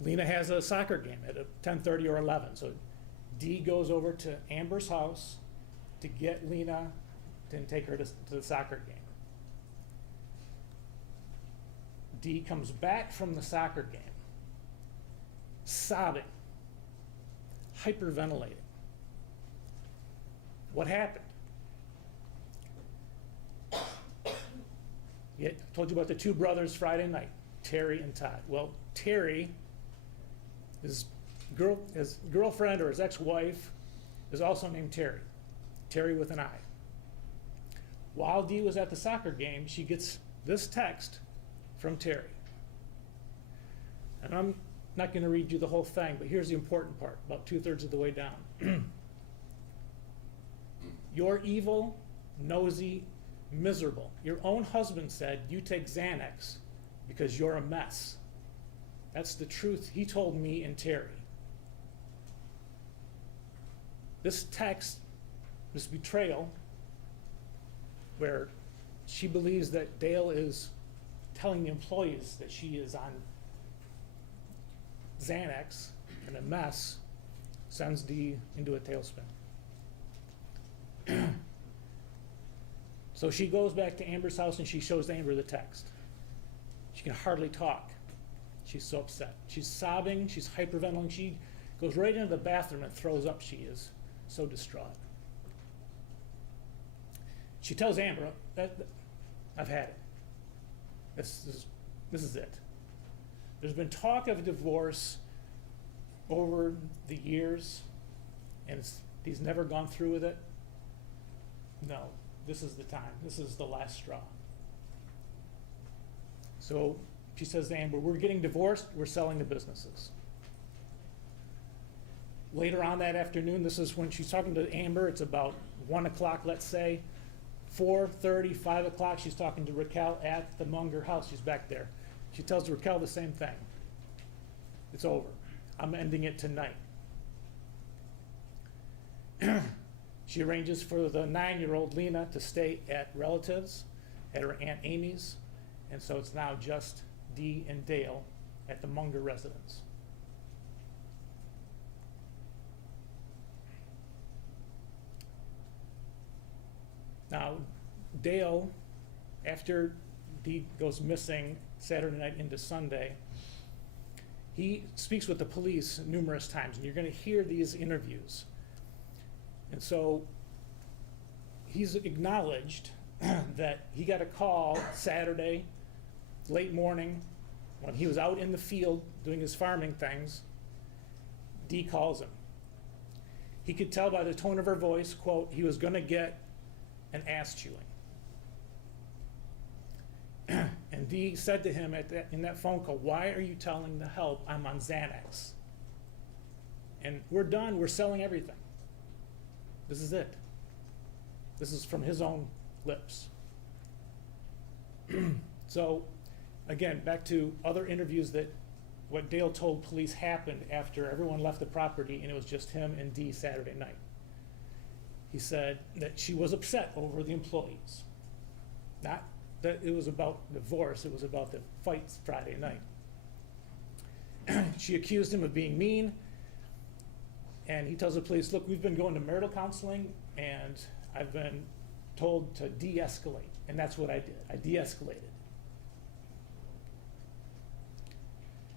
Lena has a soccer game at 10:30 or 11, so Dee goes over to Amber's house to get Lena and take her to the soccer game. Dee comes back from the soccer game, sobbing, hyperventilating. What happened? I told you about the 2 brothers Friday night, Terry and Todd. Well, Terry, his girlfriend or his ex-wife is also named Terry. Terry with an I. While Dee was at the soccer game, she gets this text from Terry. And I'm not going to read you the whole thing, but here's the important part, about 2/3 of the way down. You're evil, nosy, miserable. Your own husband said you take Xanax because you're a mess. That's the truth he told me and Terry. This text, this betrayal, where she believes that Dale is telling the employees that she is on Xanax and a mess, sends Dee into a tailspin. So she goes back to Amber's house and she shows Amber the text. She can hardly talk. She's so upset. She's sobbing, she's hyperventilating. She goes right into the bathroom and throws up. She is so distraught. She tells Amber, I've had it. This is it. There's been talk of a divorce over the years, and he's never gone through with it. No, this is the time. This is the last straw. So she says to Amber, we're getting divorced, we're selling the businesses. Later on that afternoon, this is when she's talking to Amber, it's about 1 o'clock, let's say. 4:30, 5 o'clock, she's talking to Raquel at the Munger house. She's back there. She tells Raquel the same thing. It's over. I'm ending it tonight. She arranges for the 9-year-old Lena to stay at relatives, at her Aunt Amy's, and so it's now just Dee and Dale at the Munger residence. Now, Dale, after Dee goes missing Saturday night into Sunday, he speaks with the police numerous times, and you're going to hear these interviews. And so he's acknowledged that he got a call Saturday, late morning, when he was out in the field doing his farming things. Dee calls him. He could tell by the tone of her voice, quote, he was going to get an ass chewing. And Dee said to him in that phone call, why are you telling the help I'm on Xanax? And we're done, we're selling everything. This is it. This is from his own lips. So, again, back to other interviews that what Dale told police happened after everyone left the property and it was just him and Dee Saturday night. He said that she was upset over the employees. Not that it was about divorce, it was about the fights Friday night. she accused him of being mean. And he tells the police, look, we've been going to marital counseling, and I've been told to de-escalate. And that's what I did. I de-escalated.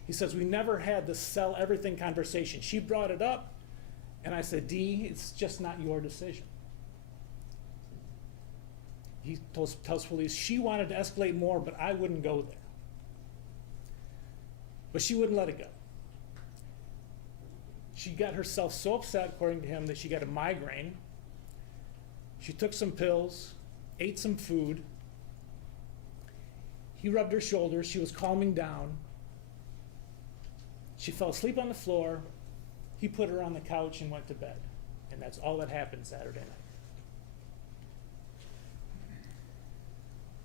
He says, we never had the sell everything conversation. She brought it up, and I said, Dee, it's just not your decision. He tells police, she wanted to escalate more, but I wouldn't go there. But she wouldn't let it go. She got herself so upset, according to him, that she got a migraine. She took some pills, ate some food. He rubbed her shoulders. She was calming down. She fell asleep on the floor. He put her on the couch and went to bed. And that's all that happened Saturday night.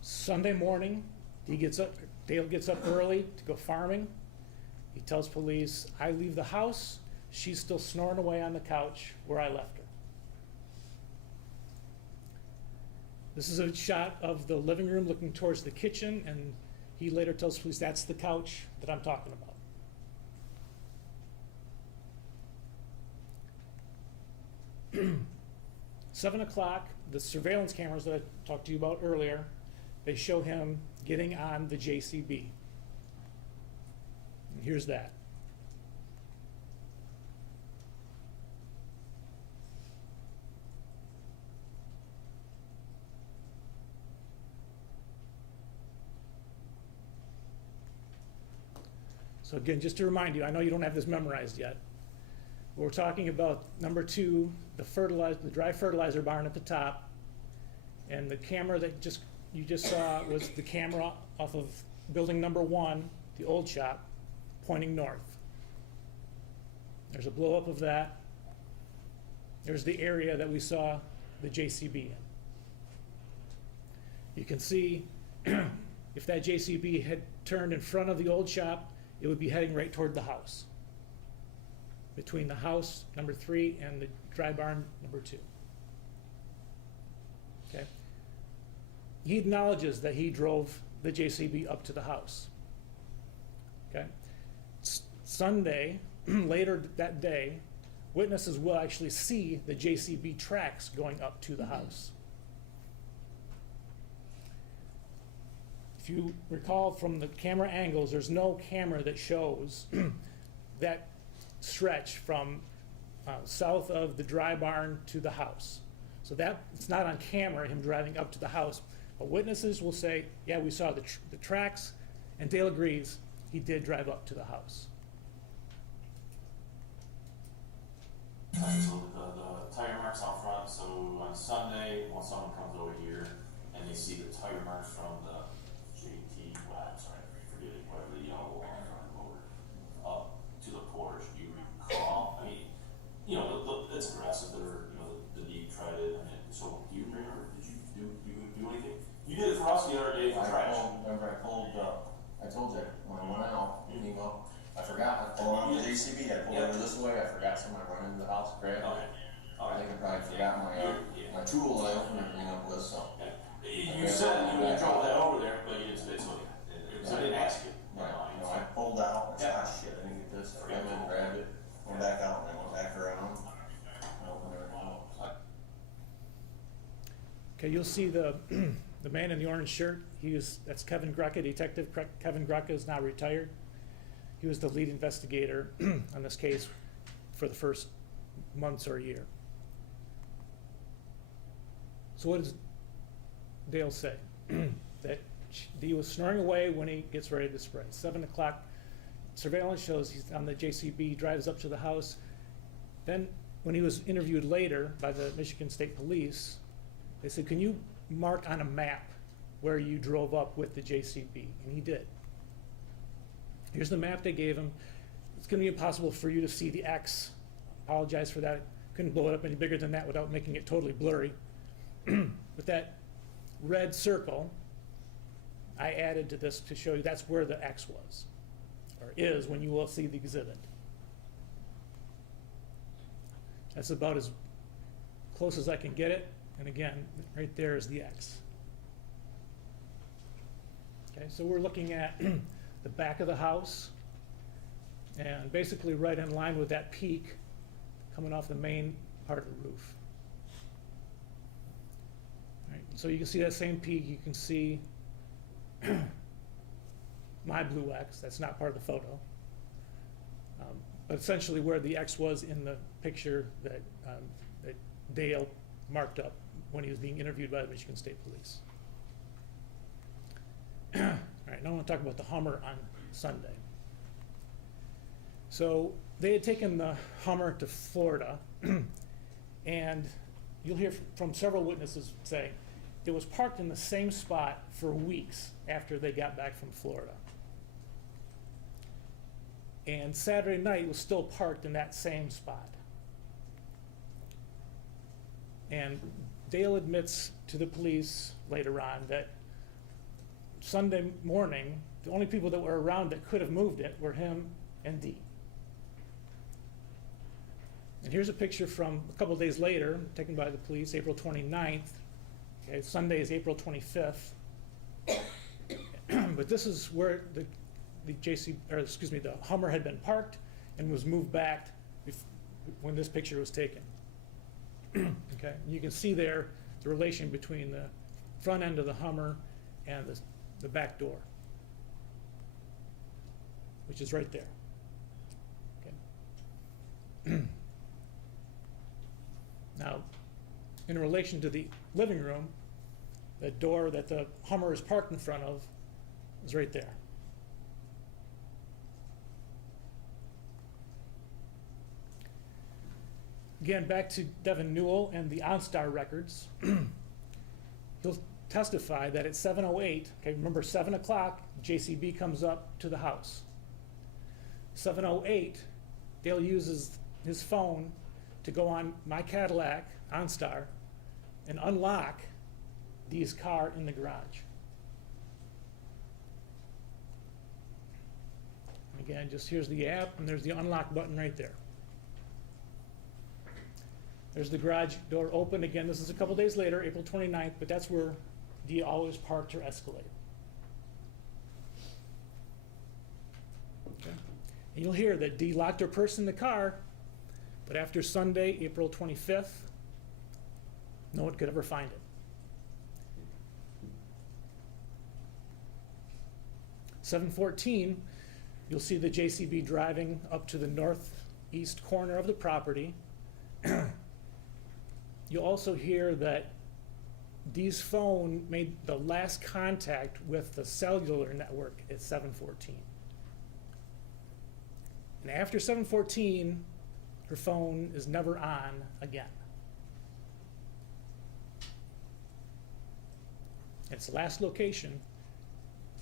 Sunday morning, Dale gets up early to go farming. He tells police, I leave the house. She's still snoring away on the couch where I left her. This is a shot of the living room looking towards the kitchen, and he later tells police that's the couch that I'm talking about. Seven o'clock, the surveillance cameras that I talked to you about earlier, they show him getting on the JCB. And here's that. So again, just to remind you, I know you don't have this memorized yet. We're talking about number 2, the dry fertilizer barn at the top, and the camera that you just saw was the camera off of building number 1, the old shop, pointing north. There's a blow up of that. There's the area that we saw the JCB in. You can see if that JCB had turned in front of the old shop, it would be heading right toward the house. Between the house, number 3, and the dry barn, number 2. Okay? He acknowledges that he drove the JCB up to the house. Okay? Sunday, later that day, witnesses will actually see the JCB tracks going up to the house. If you recall from the camera angles, there's no camera that shows that stretch from south of the dry barn to the house. So that it's not on camera, him driving up to the house. But witnesses will say, yeah, we saw the tracks, and Dale agrees he did drive up to the house. So the tire marks out front, so on Sunday, when someone comes over here and they see the tire marks from the JT, well, I'm sorry, I forget it, whatever the yellow one on the motor, up to the porch, do you recall? I mean, it's aggressive, the Dee tried it, so do you remember, did you do anything? You did it for us the other day for trash. I told you, when I went out, I forgot, I pulled out the JCB, I pulled over this way, I forgot something, I run into the house, grabbed it. I think I probably forgot my tool that I opened everything up with, so. You said you drove that over there, but you didn't say so. So I didn't ask you. Right, I pulled out, I said, shit, I didn't get this, I ran in, grabbed it, went back out, and I went back around. I opened everything up. Okay, you'll see the man in the orange shirt. That's Kevin Grucka, Detective Kevin Grucka is now retired. He was the lead investigator on this case for the first months or a year. So what does Dale say? That Dee was snoring away when he gets ready to spray. 7 o'clock, surveillance shows he's on the JCB, drives up to the house. Then when he was interviewed later by the Michigan State Police, they said, can you mark on a map where you drove up with the JCB? And he did. Here's the map they gave him. It's going to be impossible for you to see the X. Apologize for that. Couldn't blow it up any bigger than that without making it totally blurry. With that red circle, I added to this to show you that's where the X was, or is when you will see the exhibit. That's about as close as I can get it. And again, right there is the X. Okay, so we're looking at the back of the house, and basically right in line with that peak coming off the main part of the roof. All right, so you can see that same peak. You can see my blue X. That's not part of the photo. But essentially where the X was in the picture that Dale marked up when he was being interviewed by the Michigan State Police. All right, now I want to talk about the Hummer on Sunday. So they had taken the Hummer to Florida, and you'll hear from several witnesses say it was parked in the same spot for weeks after they got back from Florida. And Saturday night it was still parked in that same spot. And Dale admits to the police later on that Sunday morning, the only people that were around that could have moved it were him and Dee. And here's a picture from a couple days later, taken by the police, April 29th. Okay, Sunday is April 25th. But this is where the Hummer had been parked and was moved back when this picture was taken. Okay, and you can see there the relation between the front end of the Hummer and the back door, which is right there. Okay. Now, in relation to the living room, the door that the Hummer is parked in front of is right there. Again, back to Devin Newell and the OnStar records. He'll testify that at 7:08, okay, remember 7 o'clock, JCB comes up to the house. 7:08, Dale uses his phone to go on My Cadillac, OnStar, and unlock Dee's car in the garage. Again, just here's the app, and there's the unlock button right there. There's the garage door open. Again, this is a couple days later, April 29th, but that's where Dee always parked her Escalade. Okay. And you'll hear that Dee locked her purse in the car, but after Sunday, April 25th, no one could ever find it. 7:14, you'll see the JCB driving up to the northeast corner of the property. You'll also hear that Dee's phone made the last contact with the cellular network at 7:14. And after 7:14, her phone is never on again. Its last location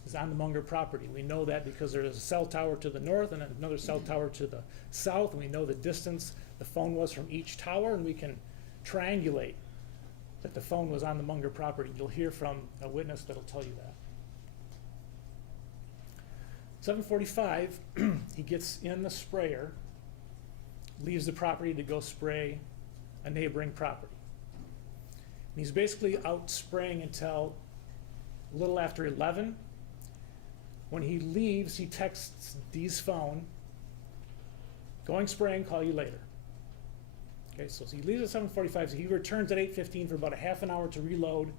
is on the Munger property. We know that because there's a cell tower to the north and another cell tower to the south, and we know the distance the phone was from each tower, and we can triangulate that the phone was on the Munger property. You'll hear from a witness that'll tell you that. 7:45, he gets in the sprayer, leaves the property to go spray a neighboring property. And he's basically out spraying until a little after 11. When he leaves, he texts Dee's phone, going spraying, call you later. Okay, so he leaves at 7:45, so he returns at 8:15 for about a half an hour to reload,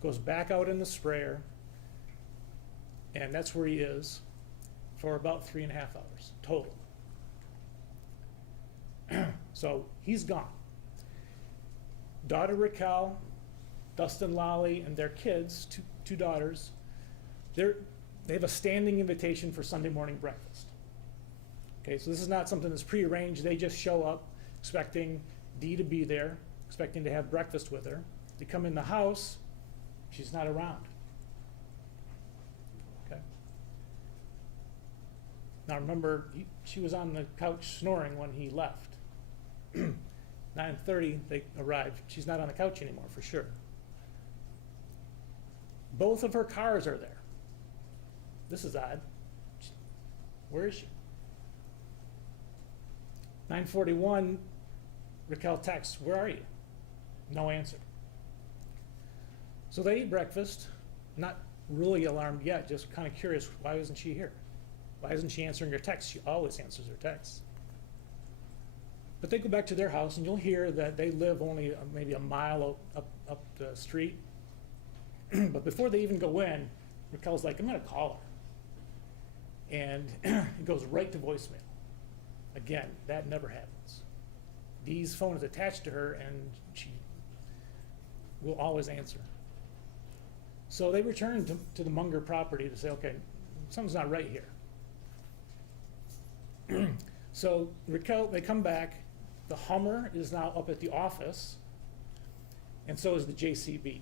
goes back out in the sprayer, and that's where he is for about 3.5 hours total. So he's gone. Daughter Raquel, Dustin Lally, and their kids, two daughters, they have a standing invitation for Sunday morning breakfast. Okay, so this is not something that's prearranged. They just show up expecting Dee to be there, expecting to have breakfast with her. They come in the house, she's not around. Okay. Now remember, she was on the couch snoring when he left. 9:30, they arrived. She's not on the couch anymore, for sure. Both of her cars are there. This is odd. Where is she? 9:41, Raquel texts, where are you? No answer. So they eat breakfast, not really alarmed yet, just kind of curious, why isn't she here? Why isn't she answering her texts? She always answers her texts. But they go back to their house, and you'll hear that they live only maybe a mile up the street. But before they even go in, Raquel's like, I'm going to call her. And it goes right to voicemail. Again, that never happens. Dee's phone is attached to her, and she will always answer. So they return to the Munger property to say, okay, something's not right here. So Raquel, they come back. The Hummer is now up at the office, and so is the JCB.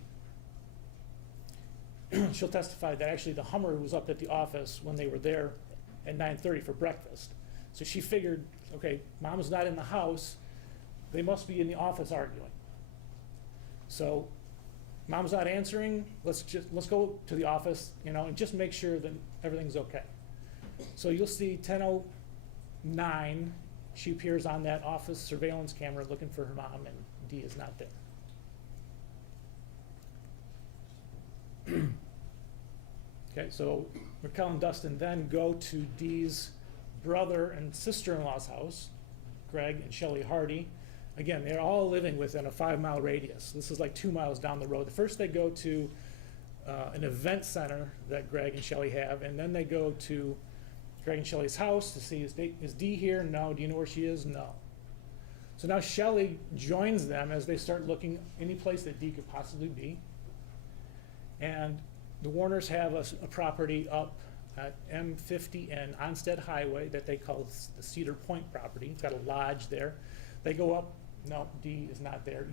She'll testify that actually the Hummer was up at the office when they were there at 9:30 for breakfast. So she figured, okay, Mom's not in the house. They must be in the office arguing. So Mom's not answering. Let's go to the office, and just make sure that everything's okay. So you'll see 10:09. She appears on that office surveillance camera looking for her mom, and Dee is not there. Okay, so Raquel and Dustin then go to Dee's brother and sister-in-law's house, Greg and Shelley Hardy. Again, they're all living within a 5-mile radius. This is like 2 miles down the road. First they go to an event center that Greg and Shelley have, and then they go to Greg and Shelley's house to see, is Dee here? No. Do you know where she is? No. So now Shelley joins them as they start looking any place that Dee could possibly be. And the Warners have a property up at M50 and Onstead Highway that they call the Cedar Point property. It's got a lodge there. They go up. No, Dee is not there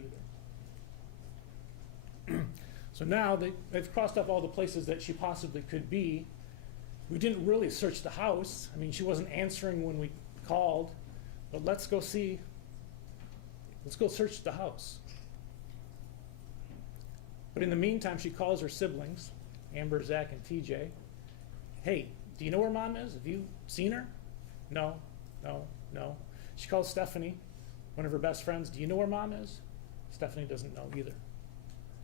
either. So now they've crossed off all the places that she possibly could be. We didn't really search the house. I mean, she wasn't answering when we called, but let's go search the house. But in the meantime, she calls her siblings, Amber, Zach, and TJ. Hey, do you know where Mom is? Have you seen her? No. She calls Stephanie, one of her best friends. Do you know where Mom is? Stephanie doesn't know either.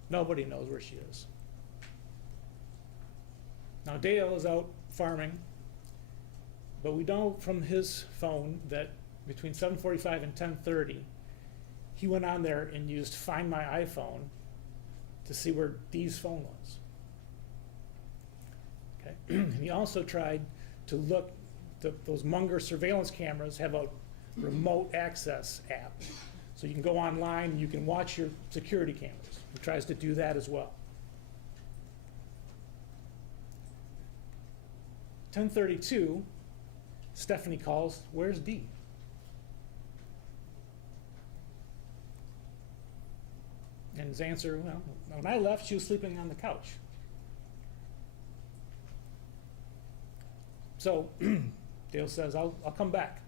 Nobody knows where she is. Now Dale is out farming, but we know from his phone that between 7:45 and 10:30, he went on there and used Find My iPhone to see where Dee's phone was. Okay, and he also tried to look. Those Munger surveillance cameras have a remote access app, so you can go online and you can watch your security cameras. He tries to do that as well. 10:32, Stephanie calls, where's Dee? And his answer, well, when I left, she was sleeping on the couch. So Dale says, I'll come back.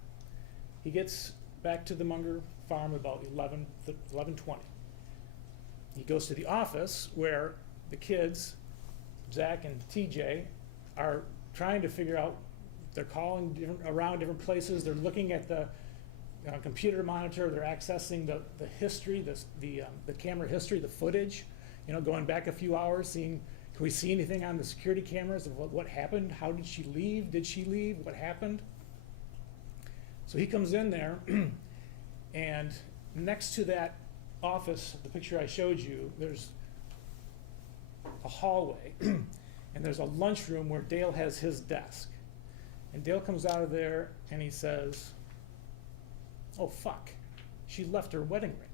He gets back to the Munger farm about 11:20. He goes to the office where the kids, Zach and TJ, are trying to figure out, they're calling around different places, they're looking at the computer monitor, they're accessing the history, the camera history, the footage, going back a few hours, seeing, can we see anything on the security cameras of what happened? How did she leave? Did she leave? What happened? So he comes in there, and next to that office, the picture I showed you, there's a hallway, and there's a lunchroom where Dale has his desk. And Dale comes out of there and he says, oh fuck, she left her wedding ring.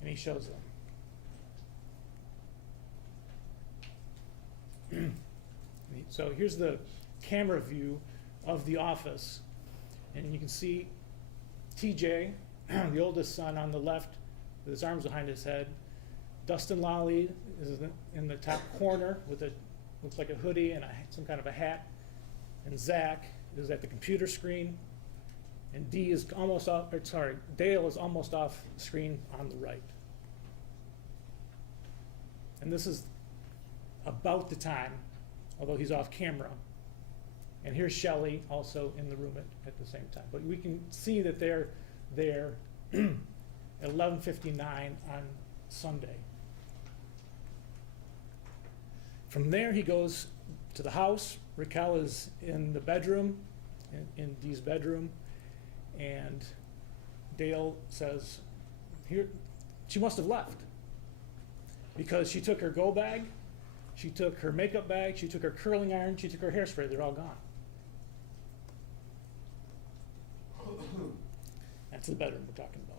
And he shows them. So here's the camera view of the office. And you can see TJ, the oldest son, on the left with his arms behind his head. Dustin Lally is in the top corner with looks like a hoodie and some kind of a hat. And Zach is at the computer screen. And Dale is almost off screen on the right. And this is about the time, although he's off camera. And here's Shelley also in the room at the same time. But we can see that they're there at 11:59 on Sunday. From there he goes to the house. Raquel is in the bedroom, in Dee's bedroom, and Dale says, here, she must have left, because she took her go bag, she took her makeup bag, she took her curling iron, she took her hairspray, they're all gone. That's the bedroom we're talking about.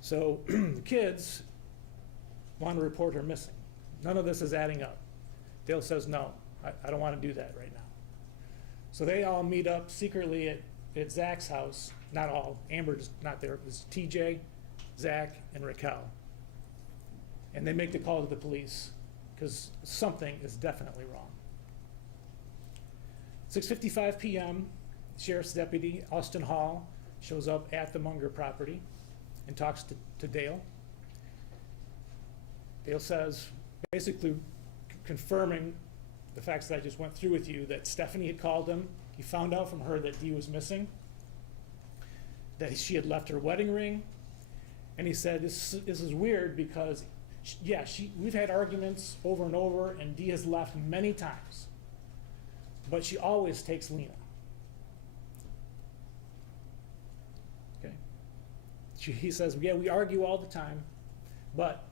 So the kids want to report her missing. None of this is adding up. Dale says, no, I don't want to do that right now. So they all meet up secretly at Zach's house. Not all, Amber's not there. It's TJ, Zach, and Raquel. And they make the call to the police because something is definitely wrong. 6:55 p.m., Sheriff's Deputy Austin Hall shows up at the Munger property and talks to Dale. Dale says, basically confirming the facts that I just went through with you, that Stephanie had called him. He found out from her that Dee was missing, that she had left her wedding ring, and he said, this is weird because, we've had arguments over and over, and Dee has left many times, but she always takes Lena. Okay. He says, yeah, we argue all the time, but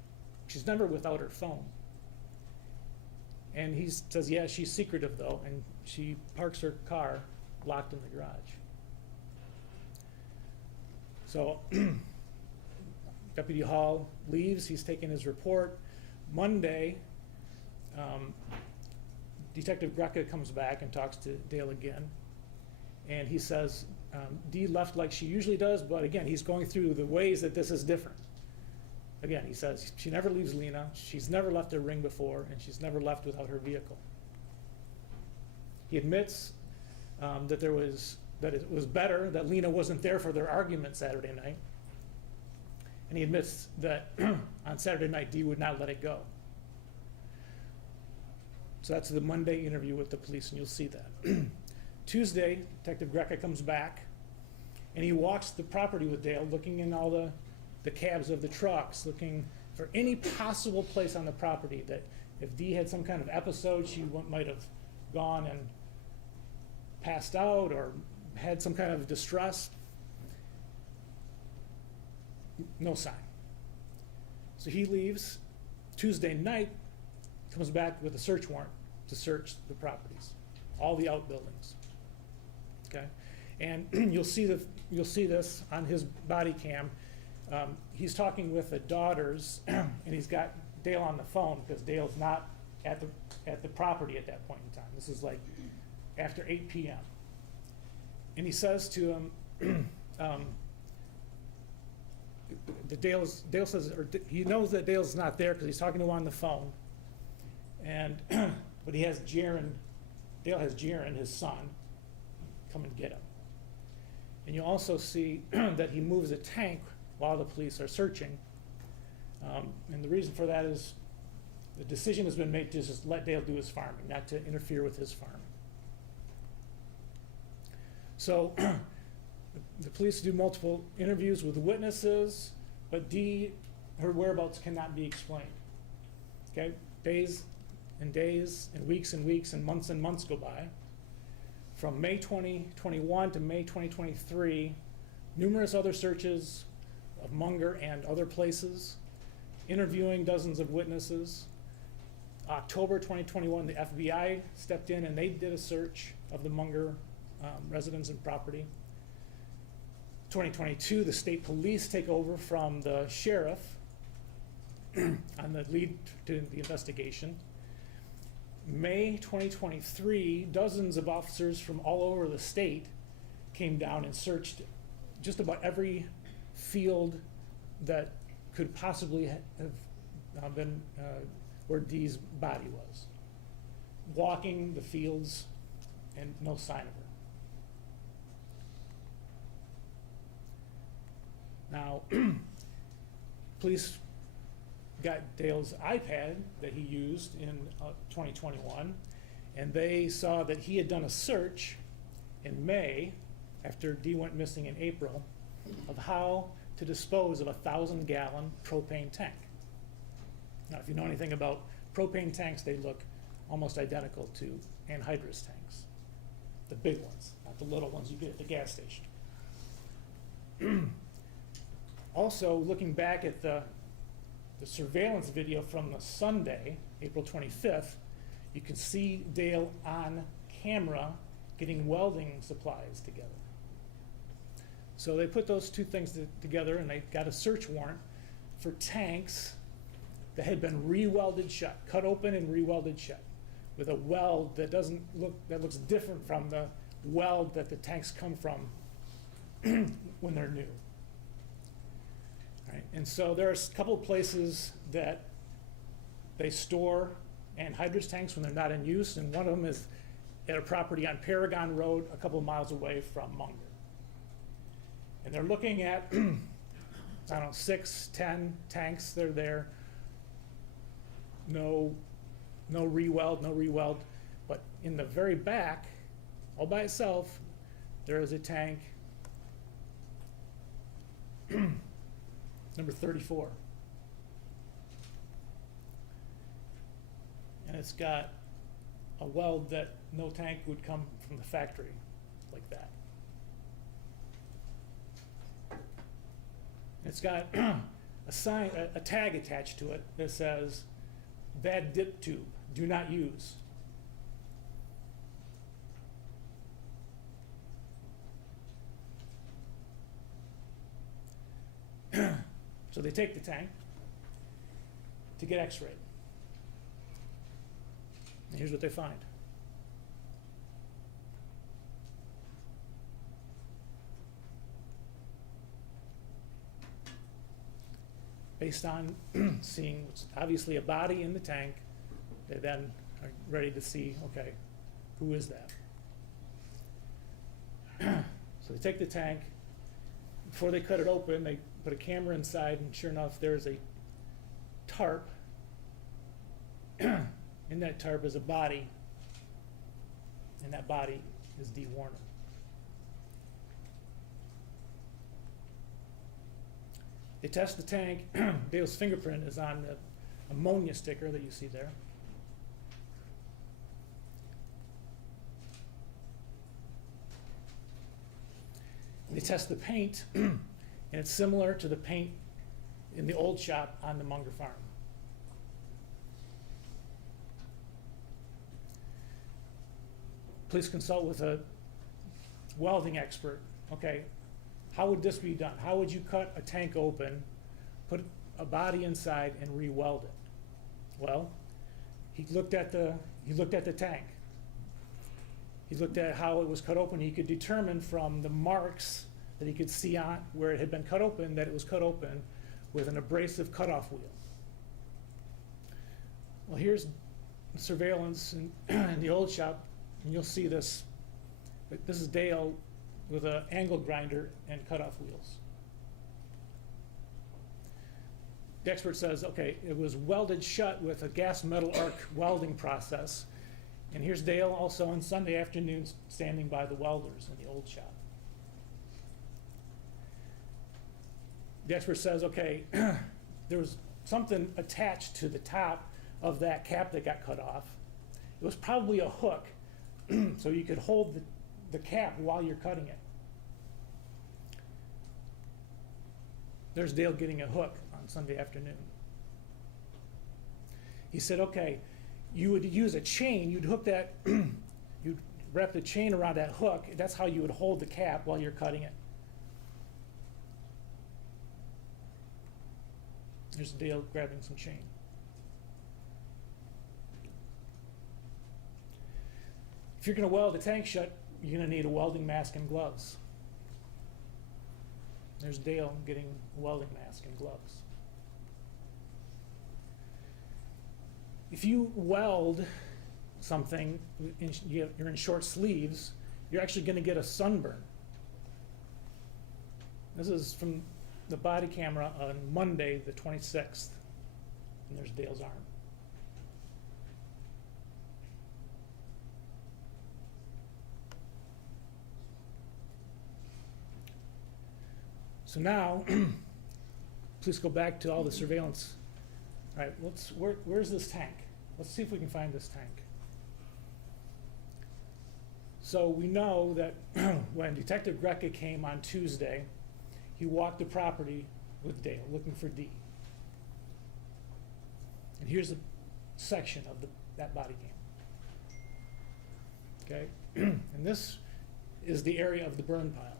she's never without her phone. And he says, yeah, she's secretive though, and she parks her car locked in the garage. So Deputy Hall leaves, he's taken his report. Monday, Detective Greca comes back and talks to Dale again, and he says, Dee left like she usually does, but again, he's going through the ways that this is different. Again, he says she never leaves Lena, she's never left her ring before, and she's never left without her vehicle. He admits that it was better that Lena wasn't there for their argument Saturday night, and he admits that on Saturday night Dee would not let it go. So that's the Monday interview with the police, and you'll see that. Tuesday, Detective Greca comes back, and he walks the property with Dale, looking in all the cabs of the trucks, looking for any possible place on the property that if Dee had some kind of episode, she might have gone and passed out or had some kind of distress. No sign. So he leaves. Tuesday night, comes back with a search warrant to search the properties, all the outbuildings. Okay, and you'll see this on his body cam. He's talking with the daughters, and he's got Dale on the phone because Dale's not at the property at that point in time. This is like after 8 p.m. And he says to him, Dale says, or he knows that Dale's not there because he's talking to him on the phone, and but he has Dale has Jaron, his son, come and get him. And you also see that he moves a tank while the police are searching. And the reason for that is the decision has been made to just let Dale do his farming, not to interfere with his farming. So the police do multiple interviews with witnesses, but Dee, her whereabouts cannot be explained. Okay, days and days and weeks and months go by. From May 2021 to May 2023, numerous other searches of Munger and other places, interviewing dozens of witnesses. October 2021, the FBI stepped in and they did a search of the Munger residence and property. 2022, the state police take over from the sheriff on the lead to the investigation. May 2023, dozens of officers from all over the state came down and searched just about every field that could possibly have been where Dee's body was. Walking the fields and no sign of her. Now, police got Dale's iPad that he used in 2021, and they saw that he had done a search in May, after Dee went missing in April, of how to dispose of a 1,000-gallon propane tank. Now, if you know anything about propane tanks, they look almost identical to anhydrous tanks. The big ones, not the little ones you get at the gas station. Also, looking back at the surveillance video from the Sunday, April 25th, you can see Dale on camera getting welding supplies together. So they put those two things together and they got a search warrant for tanks that had been re-welded shut, cut open and re-welded shut, with a weld that looks different from the weld that the tanks come from when they're new. All right, and so there's a couple of places that they store anhydrous tanks when they're not in use, and one of them is at a property on Paragon Road, a couple of miles away from Munger. And they're looking at, I don't know, 6, 10 tanks that are there. No re-weld, but in the very back, all by itself, there is a tank, number 34. And it's got a weld that no tank would come from the factory like that. It's got a sign, a tag attached to it that says, "Bad dip tube, do not use." So they take the tank to get x-rayed. And here's what they find. Based on seeing what's obviously a body in the tank, they then are ready to see, okay, who is that? So they take the tank. Before they cut it open, they put a camera inside, and sure enough, there's a tarp. In that tarp is a body, and that body is Dee Warner. They test the tank. Dale's fingerprint is on the ammonia sticker that you see there. They test the paint, and it's similar to the paint in the old shop on the Munger farm. Please consult with a welding expert. Okay, how would this be done? How would you cut a tank open, put a body inside, and re-weld it? Well, he looked at the tank. He looked at how it was cut open. He could determine from the marks that he could see on where it had been cut open that it was cut open with an abrasive cutoff wheel. Well, here's surveillance in the old shop, and you'll see this. This is Dale with an angle grinder and cutoff wheels. The expert says, okay, it was welded shut with a gas metal arc welding process. And here's Dale also on Sunday afternoons standing by the welders in the old shop. The expert says, okay, there was something attached to the top of that cap that got cut off. It was probably a hook, so you could hold the cap while you're cutting it. There's Dale getting a hook on Sunday afternoon. He said, okay, you would use a chain, you'd hook that, you'd wrap the chain around that hook, that's how you would hold the cap while you're cutting it. There's Dale grabbing some chain. If you're going to weld a tank shut, you're going to need a welding mask and gloves. There's Dale getting a welding mask and gloves. If you weld something, you're in short sleeves, you're actually going to get a sunburn. This is from the body camera on Monday, the 26th. And there's Dale's arm. So now, please go back to all the surveillance All right, where's this tank? Let's see if we can find this tank. So we know that when Detective Greca came on Tuesday, he walked the property with Dale, looking for Dee. And here's a section of that body cam. Okay, and this is the area of the burn pile.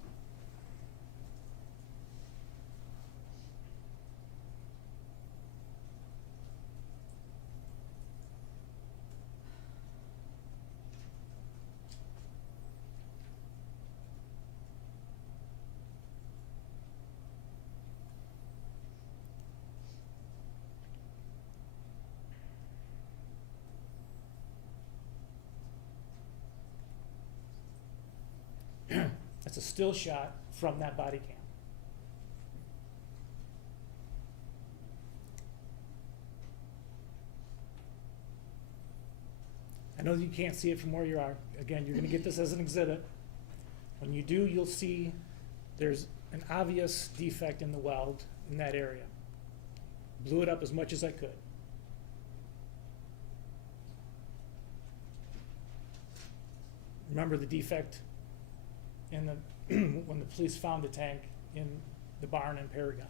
That's a still shot from that body cam. I know that you can't see it from where you are. Again, you're going to get this as an exhibit. When you do, you'll see there's an obvious defect in the weld in that area. Blew it up as much as I could. Remember the defect in the when the police found the tank in the barn in Paragon,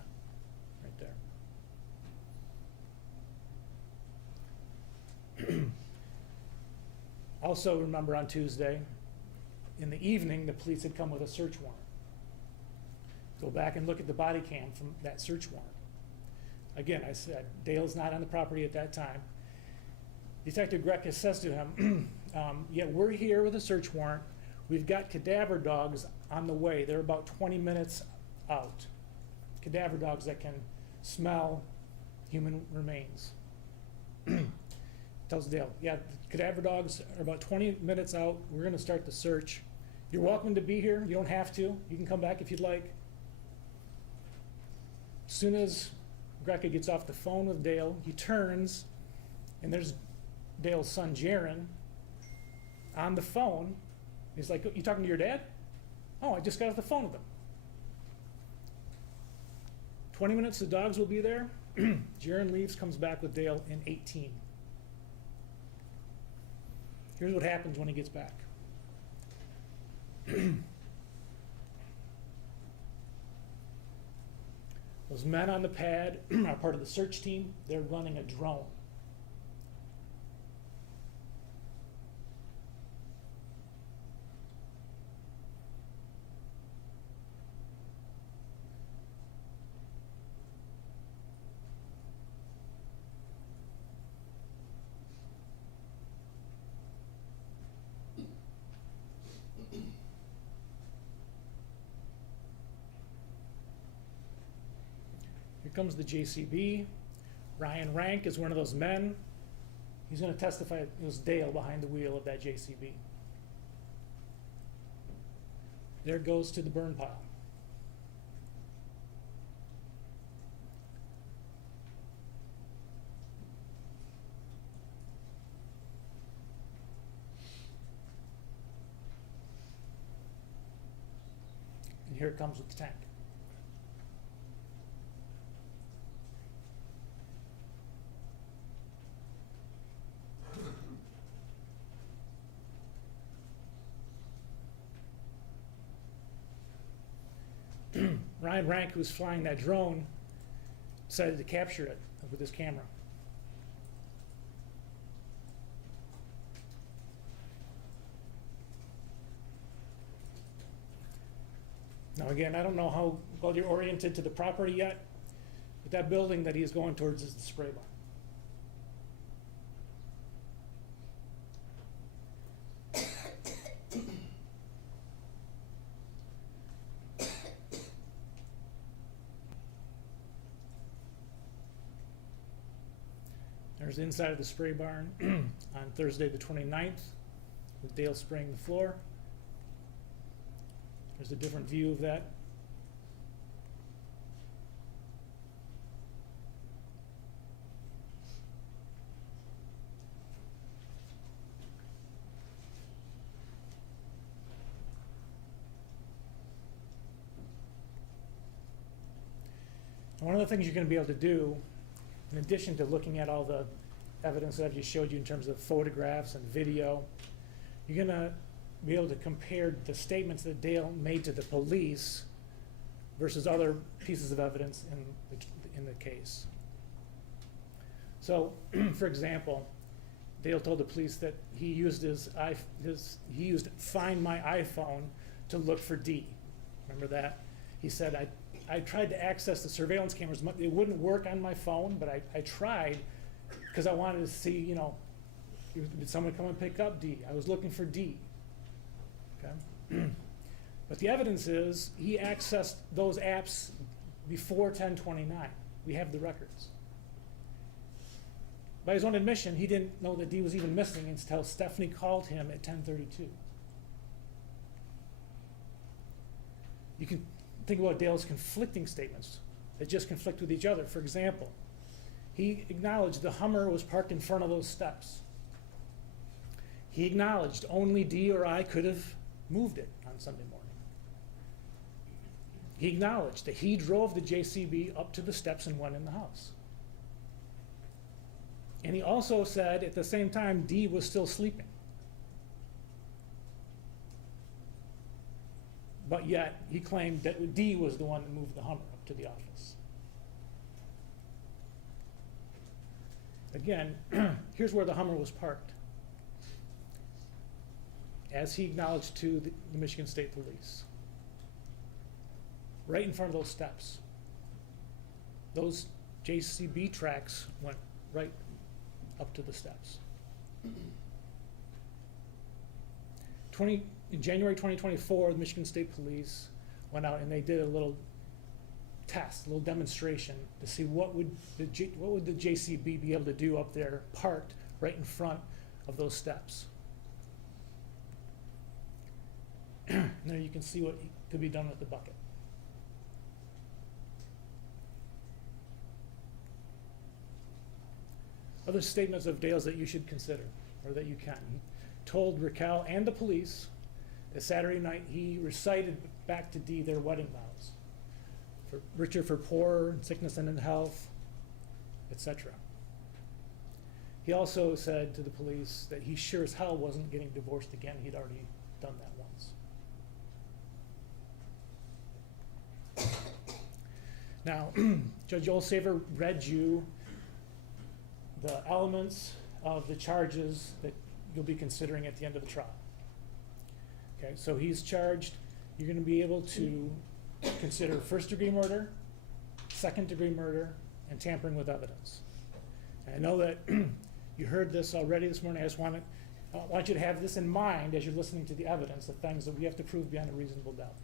right there. Also remember on Tuesday, in the evening, the police had come with a search warrant. Go back and look at the body cam from that search warrant. Again, I said, Dale's not on the property at that time. Detective Greca says to him, yeah, we're here with a search warrant. We've got cadaver dogs on the way. They're about 20 minutes out. Cadaver dogs that can smell human remains. Tells Dale, yeah, the cadaver dogs are about 20 minutes out. We're going to start the search. You're welcome to be here. You don't have to. You can come back if you'd like. As soon as Greca gets off the phone with Dale, he turns, and there's Dale's son, Jaron, on the phone. He's like, you talking to your dad? Oh, I just got off the phone with him. 20 minutes, the dogs will be there. Jaron leaves, comes back with Dale in 18. Here's what happens when he gets back. Those men on the pad are part of the search team. They're running a drone. Here comes the JCB. Ryan Rank is one of those men. He's going to testify. It was Dale behind the wheel of that JCB. There it goes to the burn pile. And here it comes with the tank. Ryan Rank, who was flying that drone, decided to capture it with his camera. Now again, I don't know how well you're oriented to the property yet, but that building that he is going towards is the spray barn. There's the inside of the spray barn on Thursday the 29th with Dale spraying the floor. There's a different view of that. One of the things you're going to be able to do in addition to looking at all the evidence that I've just showed you in terms of photographs and video, you're gonna be able to compare the statements that Dale made to the police versus other pieces of evidence in the case. So, for example, Dale told the police that he used he used Find My iPhone to look for Dee. Remember that? He said, I tried to access the surveillance cameras. It wouldn't work on my phone, but I tried because I wanted to see, you know, did someone come and pick up Dee? I was looking for Dee. Okay? But the evidence is he accessed those apps before 10/29. We have the records. By his own admission, he didn't know that Dee was even missing until Stephanie called him at 10:32. You can think about Dale's conflicting statements that just conflict with each other. For example, he acknowledged the Hummer was parked in front of those steps. He acknowledged only Dee or I could have moved it on Sunday morning. He acknowledged that he drove the JCB up to the steps and went in the house. And he also said at the same time Dee was still sleeping. But yet he claimed that Dee was the one that moved the Hummer up to the office. Again, here's where the Hummer was parked, as he acknowledged to the Michigan State Police. Right in front of those steps. Those JCB tracks went right up to the steps. In January 2024, the Michigan State Police went out and they did a little test, a little demonstration to see what would the JCB be able to do up there, parked right in front of those steps. And there you can see what could be done with the bucket. Other statements of Dale's that you should consider, or that you can. He told Raquel and the police that Saturday night he recited back to Dee their wedding vows. For richer for poorer, sickness and in health, etc. He also said to the police that he sure as hell wasn't getting divorced again. He'd already done that once. Now, Judge Olsaver read you the elements of the charges that you'll be considering at the end of the trial. Okay, so he's charged, you're going to be able to consider first-degree murder, second-degree murder, and tampering with evidence. And I know that you heard this already this morning. I just want you to have this in mind as you're listening to the evidence, the things that we have to prove beyond a reasonable doubt.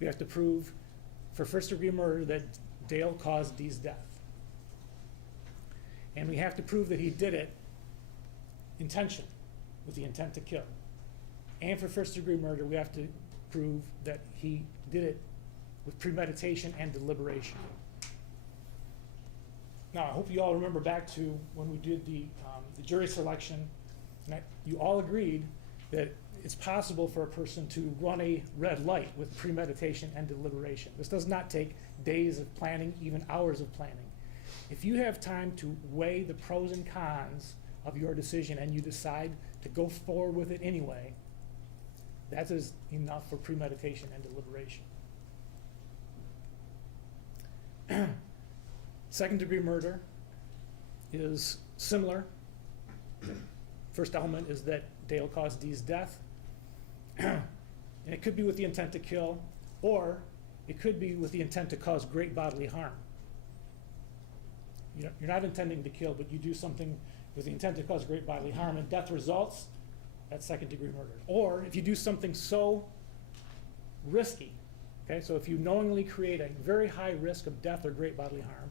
We have to prove for first-degree murder that Dale caused Dee's death. And we have to prove that he did it intentionally, with the intent to kill. And for first-degree murder, we have to prove that he did it with premeditation and deliberation. Now, I hope you all remember back to when we did the jury selection, and you all agreed that it's possible for a person to run a red light with premeditation and deliberation. This does not take days of planning, even hours of planning. If you have time to weigh the pros and cons of your decision and you decide to go forward with it anyway, that is enough for premeditation and deliberation. Second-degree murder is similar. First element is that Dale caused Dee's death. And it could be with the intent to kill, or it could be with the intent to cause great bodily harm. You're not intending to kill, but you do something with the intent to cause great bodily harm, and death results, that's second-degree murder. Or if you do something so risky, okay, so if you knowingly create a very high risk of death or great bodily harm,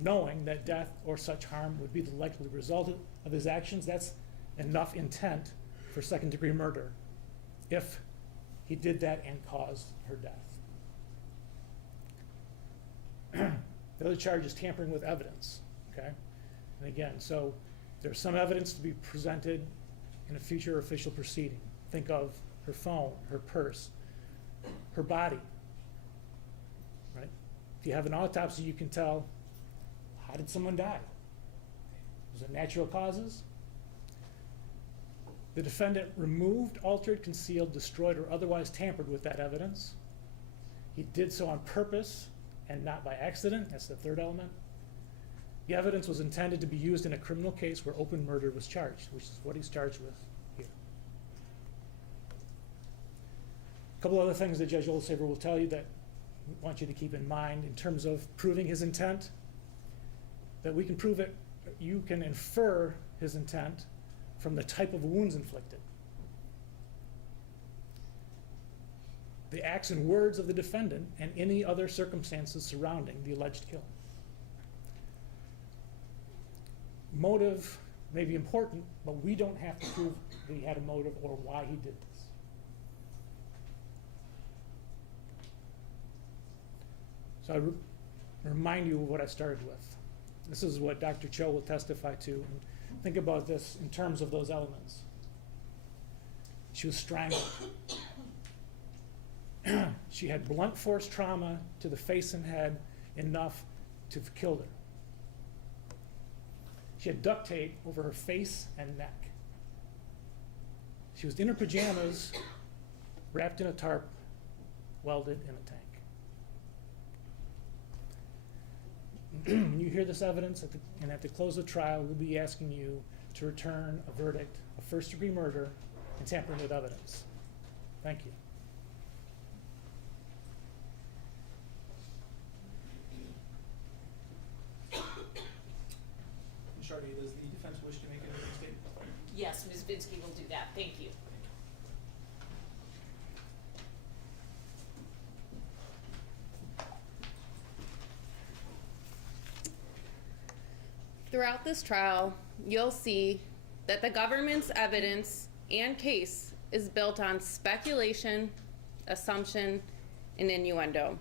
knowing that death or such harm would be the likely result of his actions, that's enough intent for second-degree murder if he did that and caused her death. The other charge is tampering with evidence, okay? And again, so there's some evidence to be presented in a future official proceeding. Think of her phone, her purse, her body, right? If you have an autopsy, you can tell How did someone die? Was it natural causes? The defendant removed, altered, concealed, destroyed, or otherwise tampered with that evidence. He did so on purpose and not by accident. That's the third element. The evidence was intended to be used in a criminal case where open murder was charged, which is what he's charged with here. A couple other things that Judge Oldsaver will tell you that I want you to keep in mind in terms of proving his intent, that we can prove it, you can infer his intent from the type of wounds inflicted, the acts and words of the defendant, and any other circumstances surrounding the alleged killing. Motive may be important, but we don't have to prove that he had a motive or why he did this. So I remind you of what I started with. This is what Dr. Cho will testify to. And think about this in terms of those elements. She was strangled. She had blunt force trauma to the face and head enough to have killed her. She had duct tape over her face and neck. She was in her pajamas, wrapped in a tarp, welded in a tank. When you hear this evidence and at the close of the trial, we'll be asking you to return a verdict of first-degree murder and tampering with evidence. Thank you. Shardy, does the defense wish to make a written statement? Yes, Ms. Vinsky will do that. Thank you. Throughout this trial, you'll see that the government's evidence and case is built on speculation, assumption, and innuendo.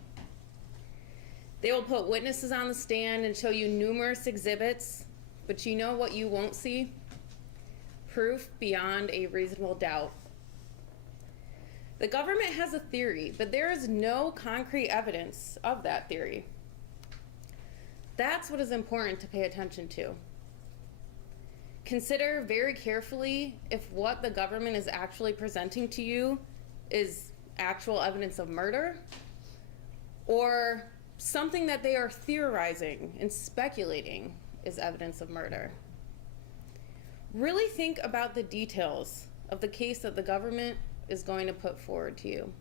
They will put witnesses on the stand and show you numerous exhibits, but you know what you won't see? Proof beyond a reasonable doubt. The government has a theory, but there is no concrete evidence of that theory. That's what is important to pay attention to. Consider very carefully if what the government is actually presenting to you is actual evidence of murder or something that they are theorizing and speculating is evidence of murder. Really think about the details of the case that the government is going to put forward to you.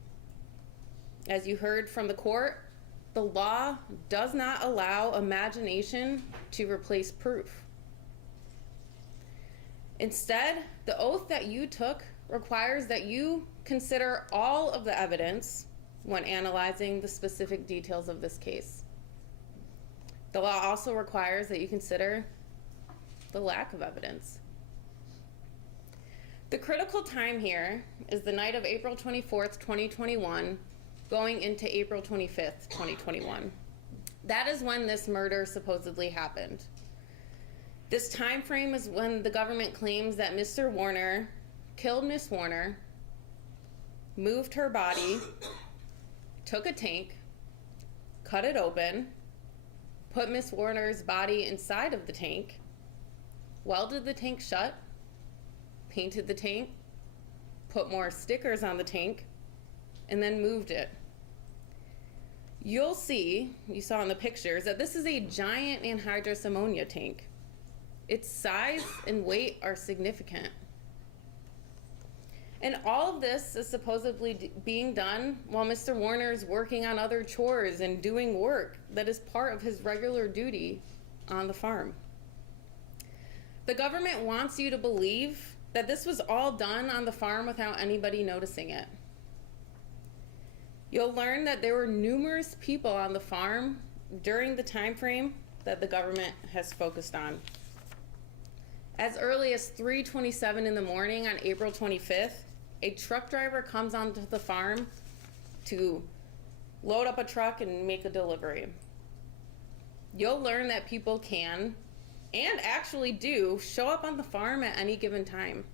As you heard from the court, the law does not allow imagination to replace proof. Instead, the oath that you took requires that you consider all of the evidence when analyzing the specific details of this case. The law also requires that you consider the lack of evidence. The critical time here is the night of April 24th, 2021, going into April 25th, 2021. That is when this murder supposedly happened. This time frame is when the government claims that Mr. Warner killed Miss Warner, moved her body, took a tank, cut it open, put Miss Warner's body inside of the tank, welded the tank shut, painted the tank, put more stickers on the tank, and then moved it. You'll see, you saw in the pictures, that this is a giant anhydrous ammonia tank. Its size and weight are significant. And all of this is supposedly being done while Mr. Warner is working on other chores and doing work that is part of his regular duty on the farm. The government wants you to believe that this was all done on the farm without anybody noticing it. You'll learn that there were numerous people on the farm during the time frame that the government has focused on. As early as 3:27 in the morning on April 25th, a truck driver comes onto the farm to load up a truck and make a delivery. You'll learn that people can, and actually do, show up on the farm at any given time.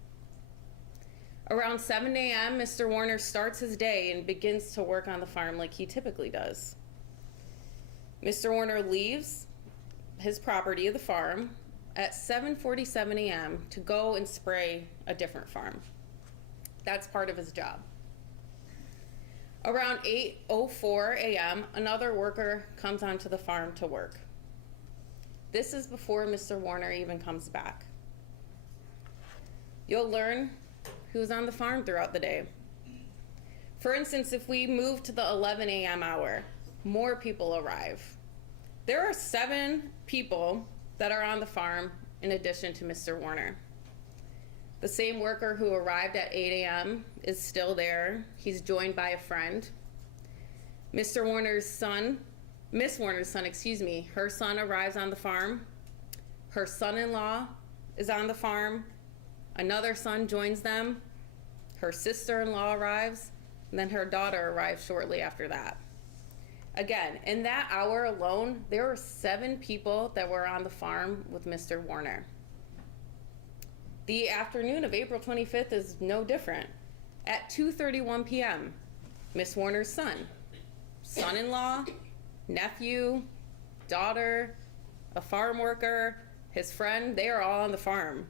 Around 7 a.m., Mr. Warner starts his day and begins to work on the farm like he typically does. Mr. Warner leaves, his property, the farm, at 7:47 a.m. to go and spray a different farm. That's part of his job. Around 8:04 a.m., another worker comes onto the farm to work. This is before Mr. Warner even comes back. You'll learn who's on the farm throughout the day. For instance, if we move to the 11 a.m. hour, more people arrive. There are 7 people that are on the farm in addition to Mr. Warner. The same worker who arrived at 8 a.m. is still there. He's joined by a friend. Miss Warner's son, her son arrives on the farm. Her son-in-law is on the farm. Another son joins them. Her sister-in-law arrives, and then her daughter arrives shortly after that. Again, in that hour alone, there were 7 people that were on the farm with Mr. Warner. The afternoon of April 25th is no different. At 2:31 p.m., Miss Warner's son-in-law, nephew, daughter, a farm worker, his friend, they are all on the farm.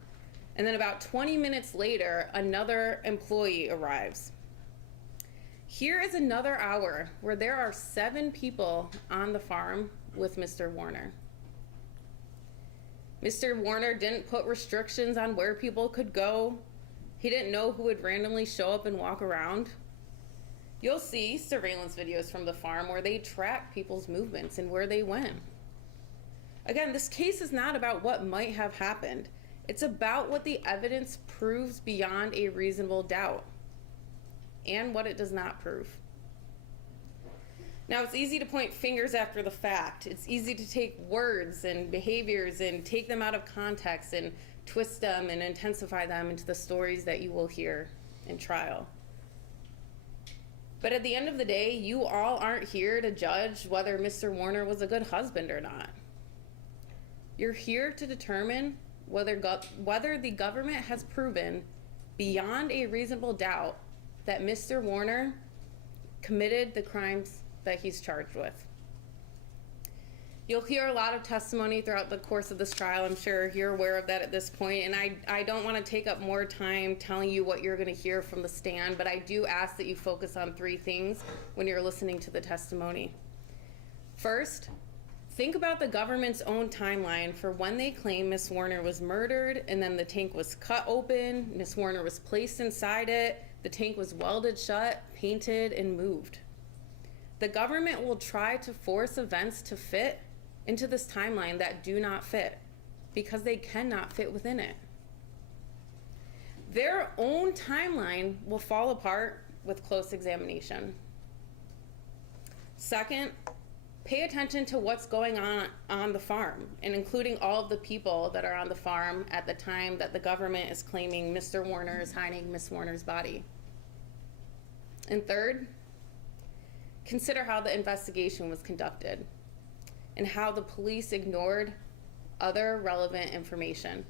And then about 20 minutes later, another employee arrives. Here is another hour where there are 7 people on the farm with Mr. Warner. Mr. Warner didn't put restrictions on where people could go. He didn't know who would randomly show up and walk around. You'll see surveillance videos from the farm where they track people's movements and where they went. Again, this case is not about what might have happened. It's about what the evidence proves beyond a reasonable doubt and what it does not prove. Now, it's easy to point fingers after the fact. It's easy to take words and behaviors and take them out of context and twist them and intensify them into the stories that you will hear in trial. But at the end of the day, you all aren't here to judge whether Mr. Warner was a good husband or not. You're here to determine whether the government has proven beyond a reasonable doubt that Mr. Warner committed the crimes that he's charged with. You'll hear a lot of testimony throughout the course of this trial. I'm sure you're aware of that at this point, and I don't want to take up more time telling you what you're going to hear from the stand, but I do ask that you focus on 3 things when you're listening to the testimony. First, think about the government's own timeline for when they claim Miss Warner was murdered, and then the tank was cut open, Miss Warner was placed inside it, the tank was welded shut, painted, and moved. The government will try to force events to fit into this timeline that do not fit because they cannot fit within it. Their own timeline will fall apart with close examination. Second, pay attention to what's going on the farm, and including all of the people that are on the farm at the time that the government is claiming Mr. Warner is hiding Miss Warner's body. And third, consider how the investigation was conducted and how the police ignored other relevant information.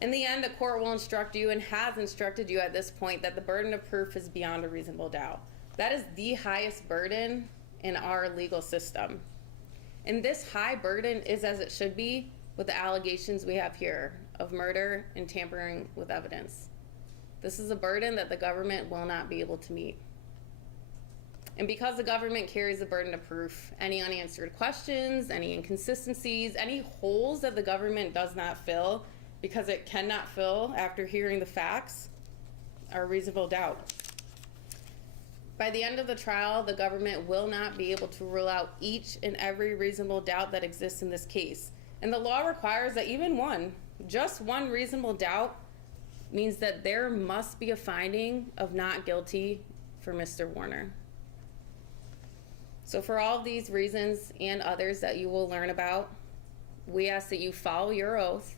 In the end, the court will instruct you, and has instructed you at this point, that the burden of proof is beyond a reasonable doubt. That is the highest burden in our legal system. And this high burden is as it should be with the allegations we have here of murder and tampering with evidence. This is a burden that the government will not be able to meet. And because the government carries the burden of proof, any unanswered questions, any inconsistencies, any holes that the government does not fill because it cannot fill after hearing the facts are reasonable doubt. By the end of the trial, the government will not be able to rule out each and every reasonable doubt that exists in this case. And the law requires that even just one reasonable doubt means that there must be a finding of not guilty for Mr. Warner. So for all of these reasons and others that you will learn about, we ask that you follow your oath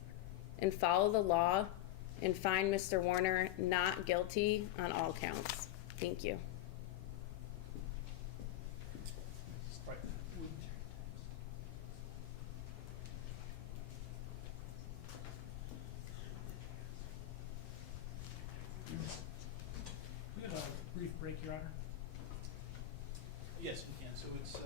and follow the law and find Mr. Warner not guilty on all counts. Thank you. We have a brief break, Your Honor. Yes, we can. So it's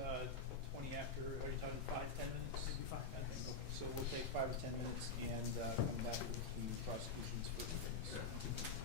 20 after, are you talking 5, 10 minutes? Maybe 5, 10 minutes. Okay, so we'll take 5 to 10 minutes and come back with the prosecution's first witness.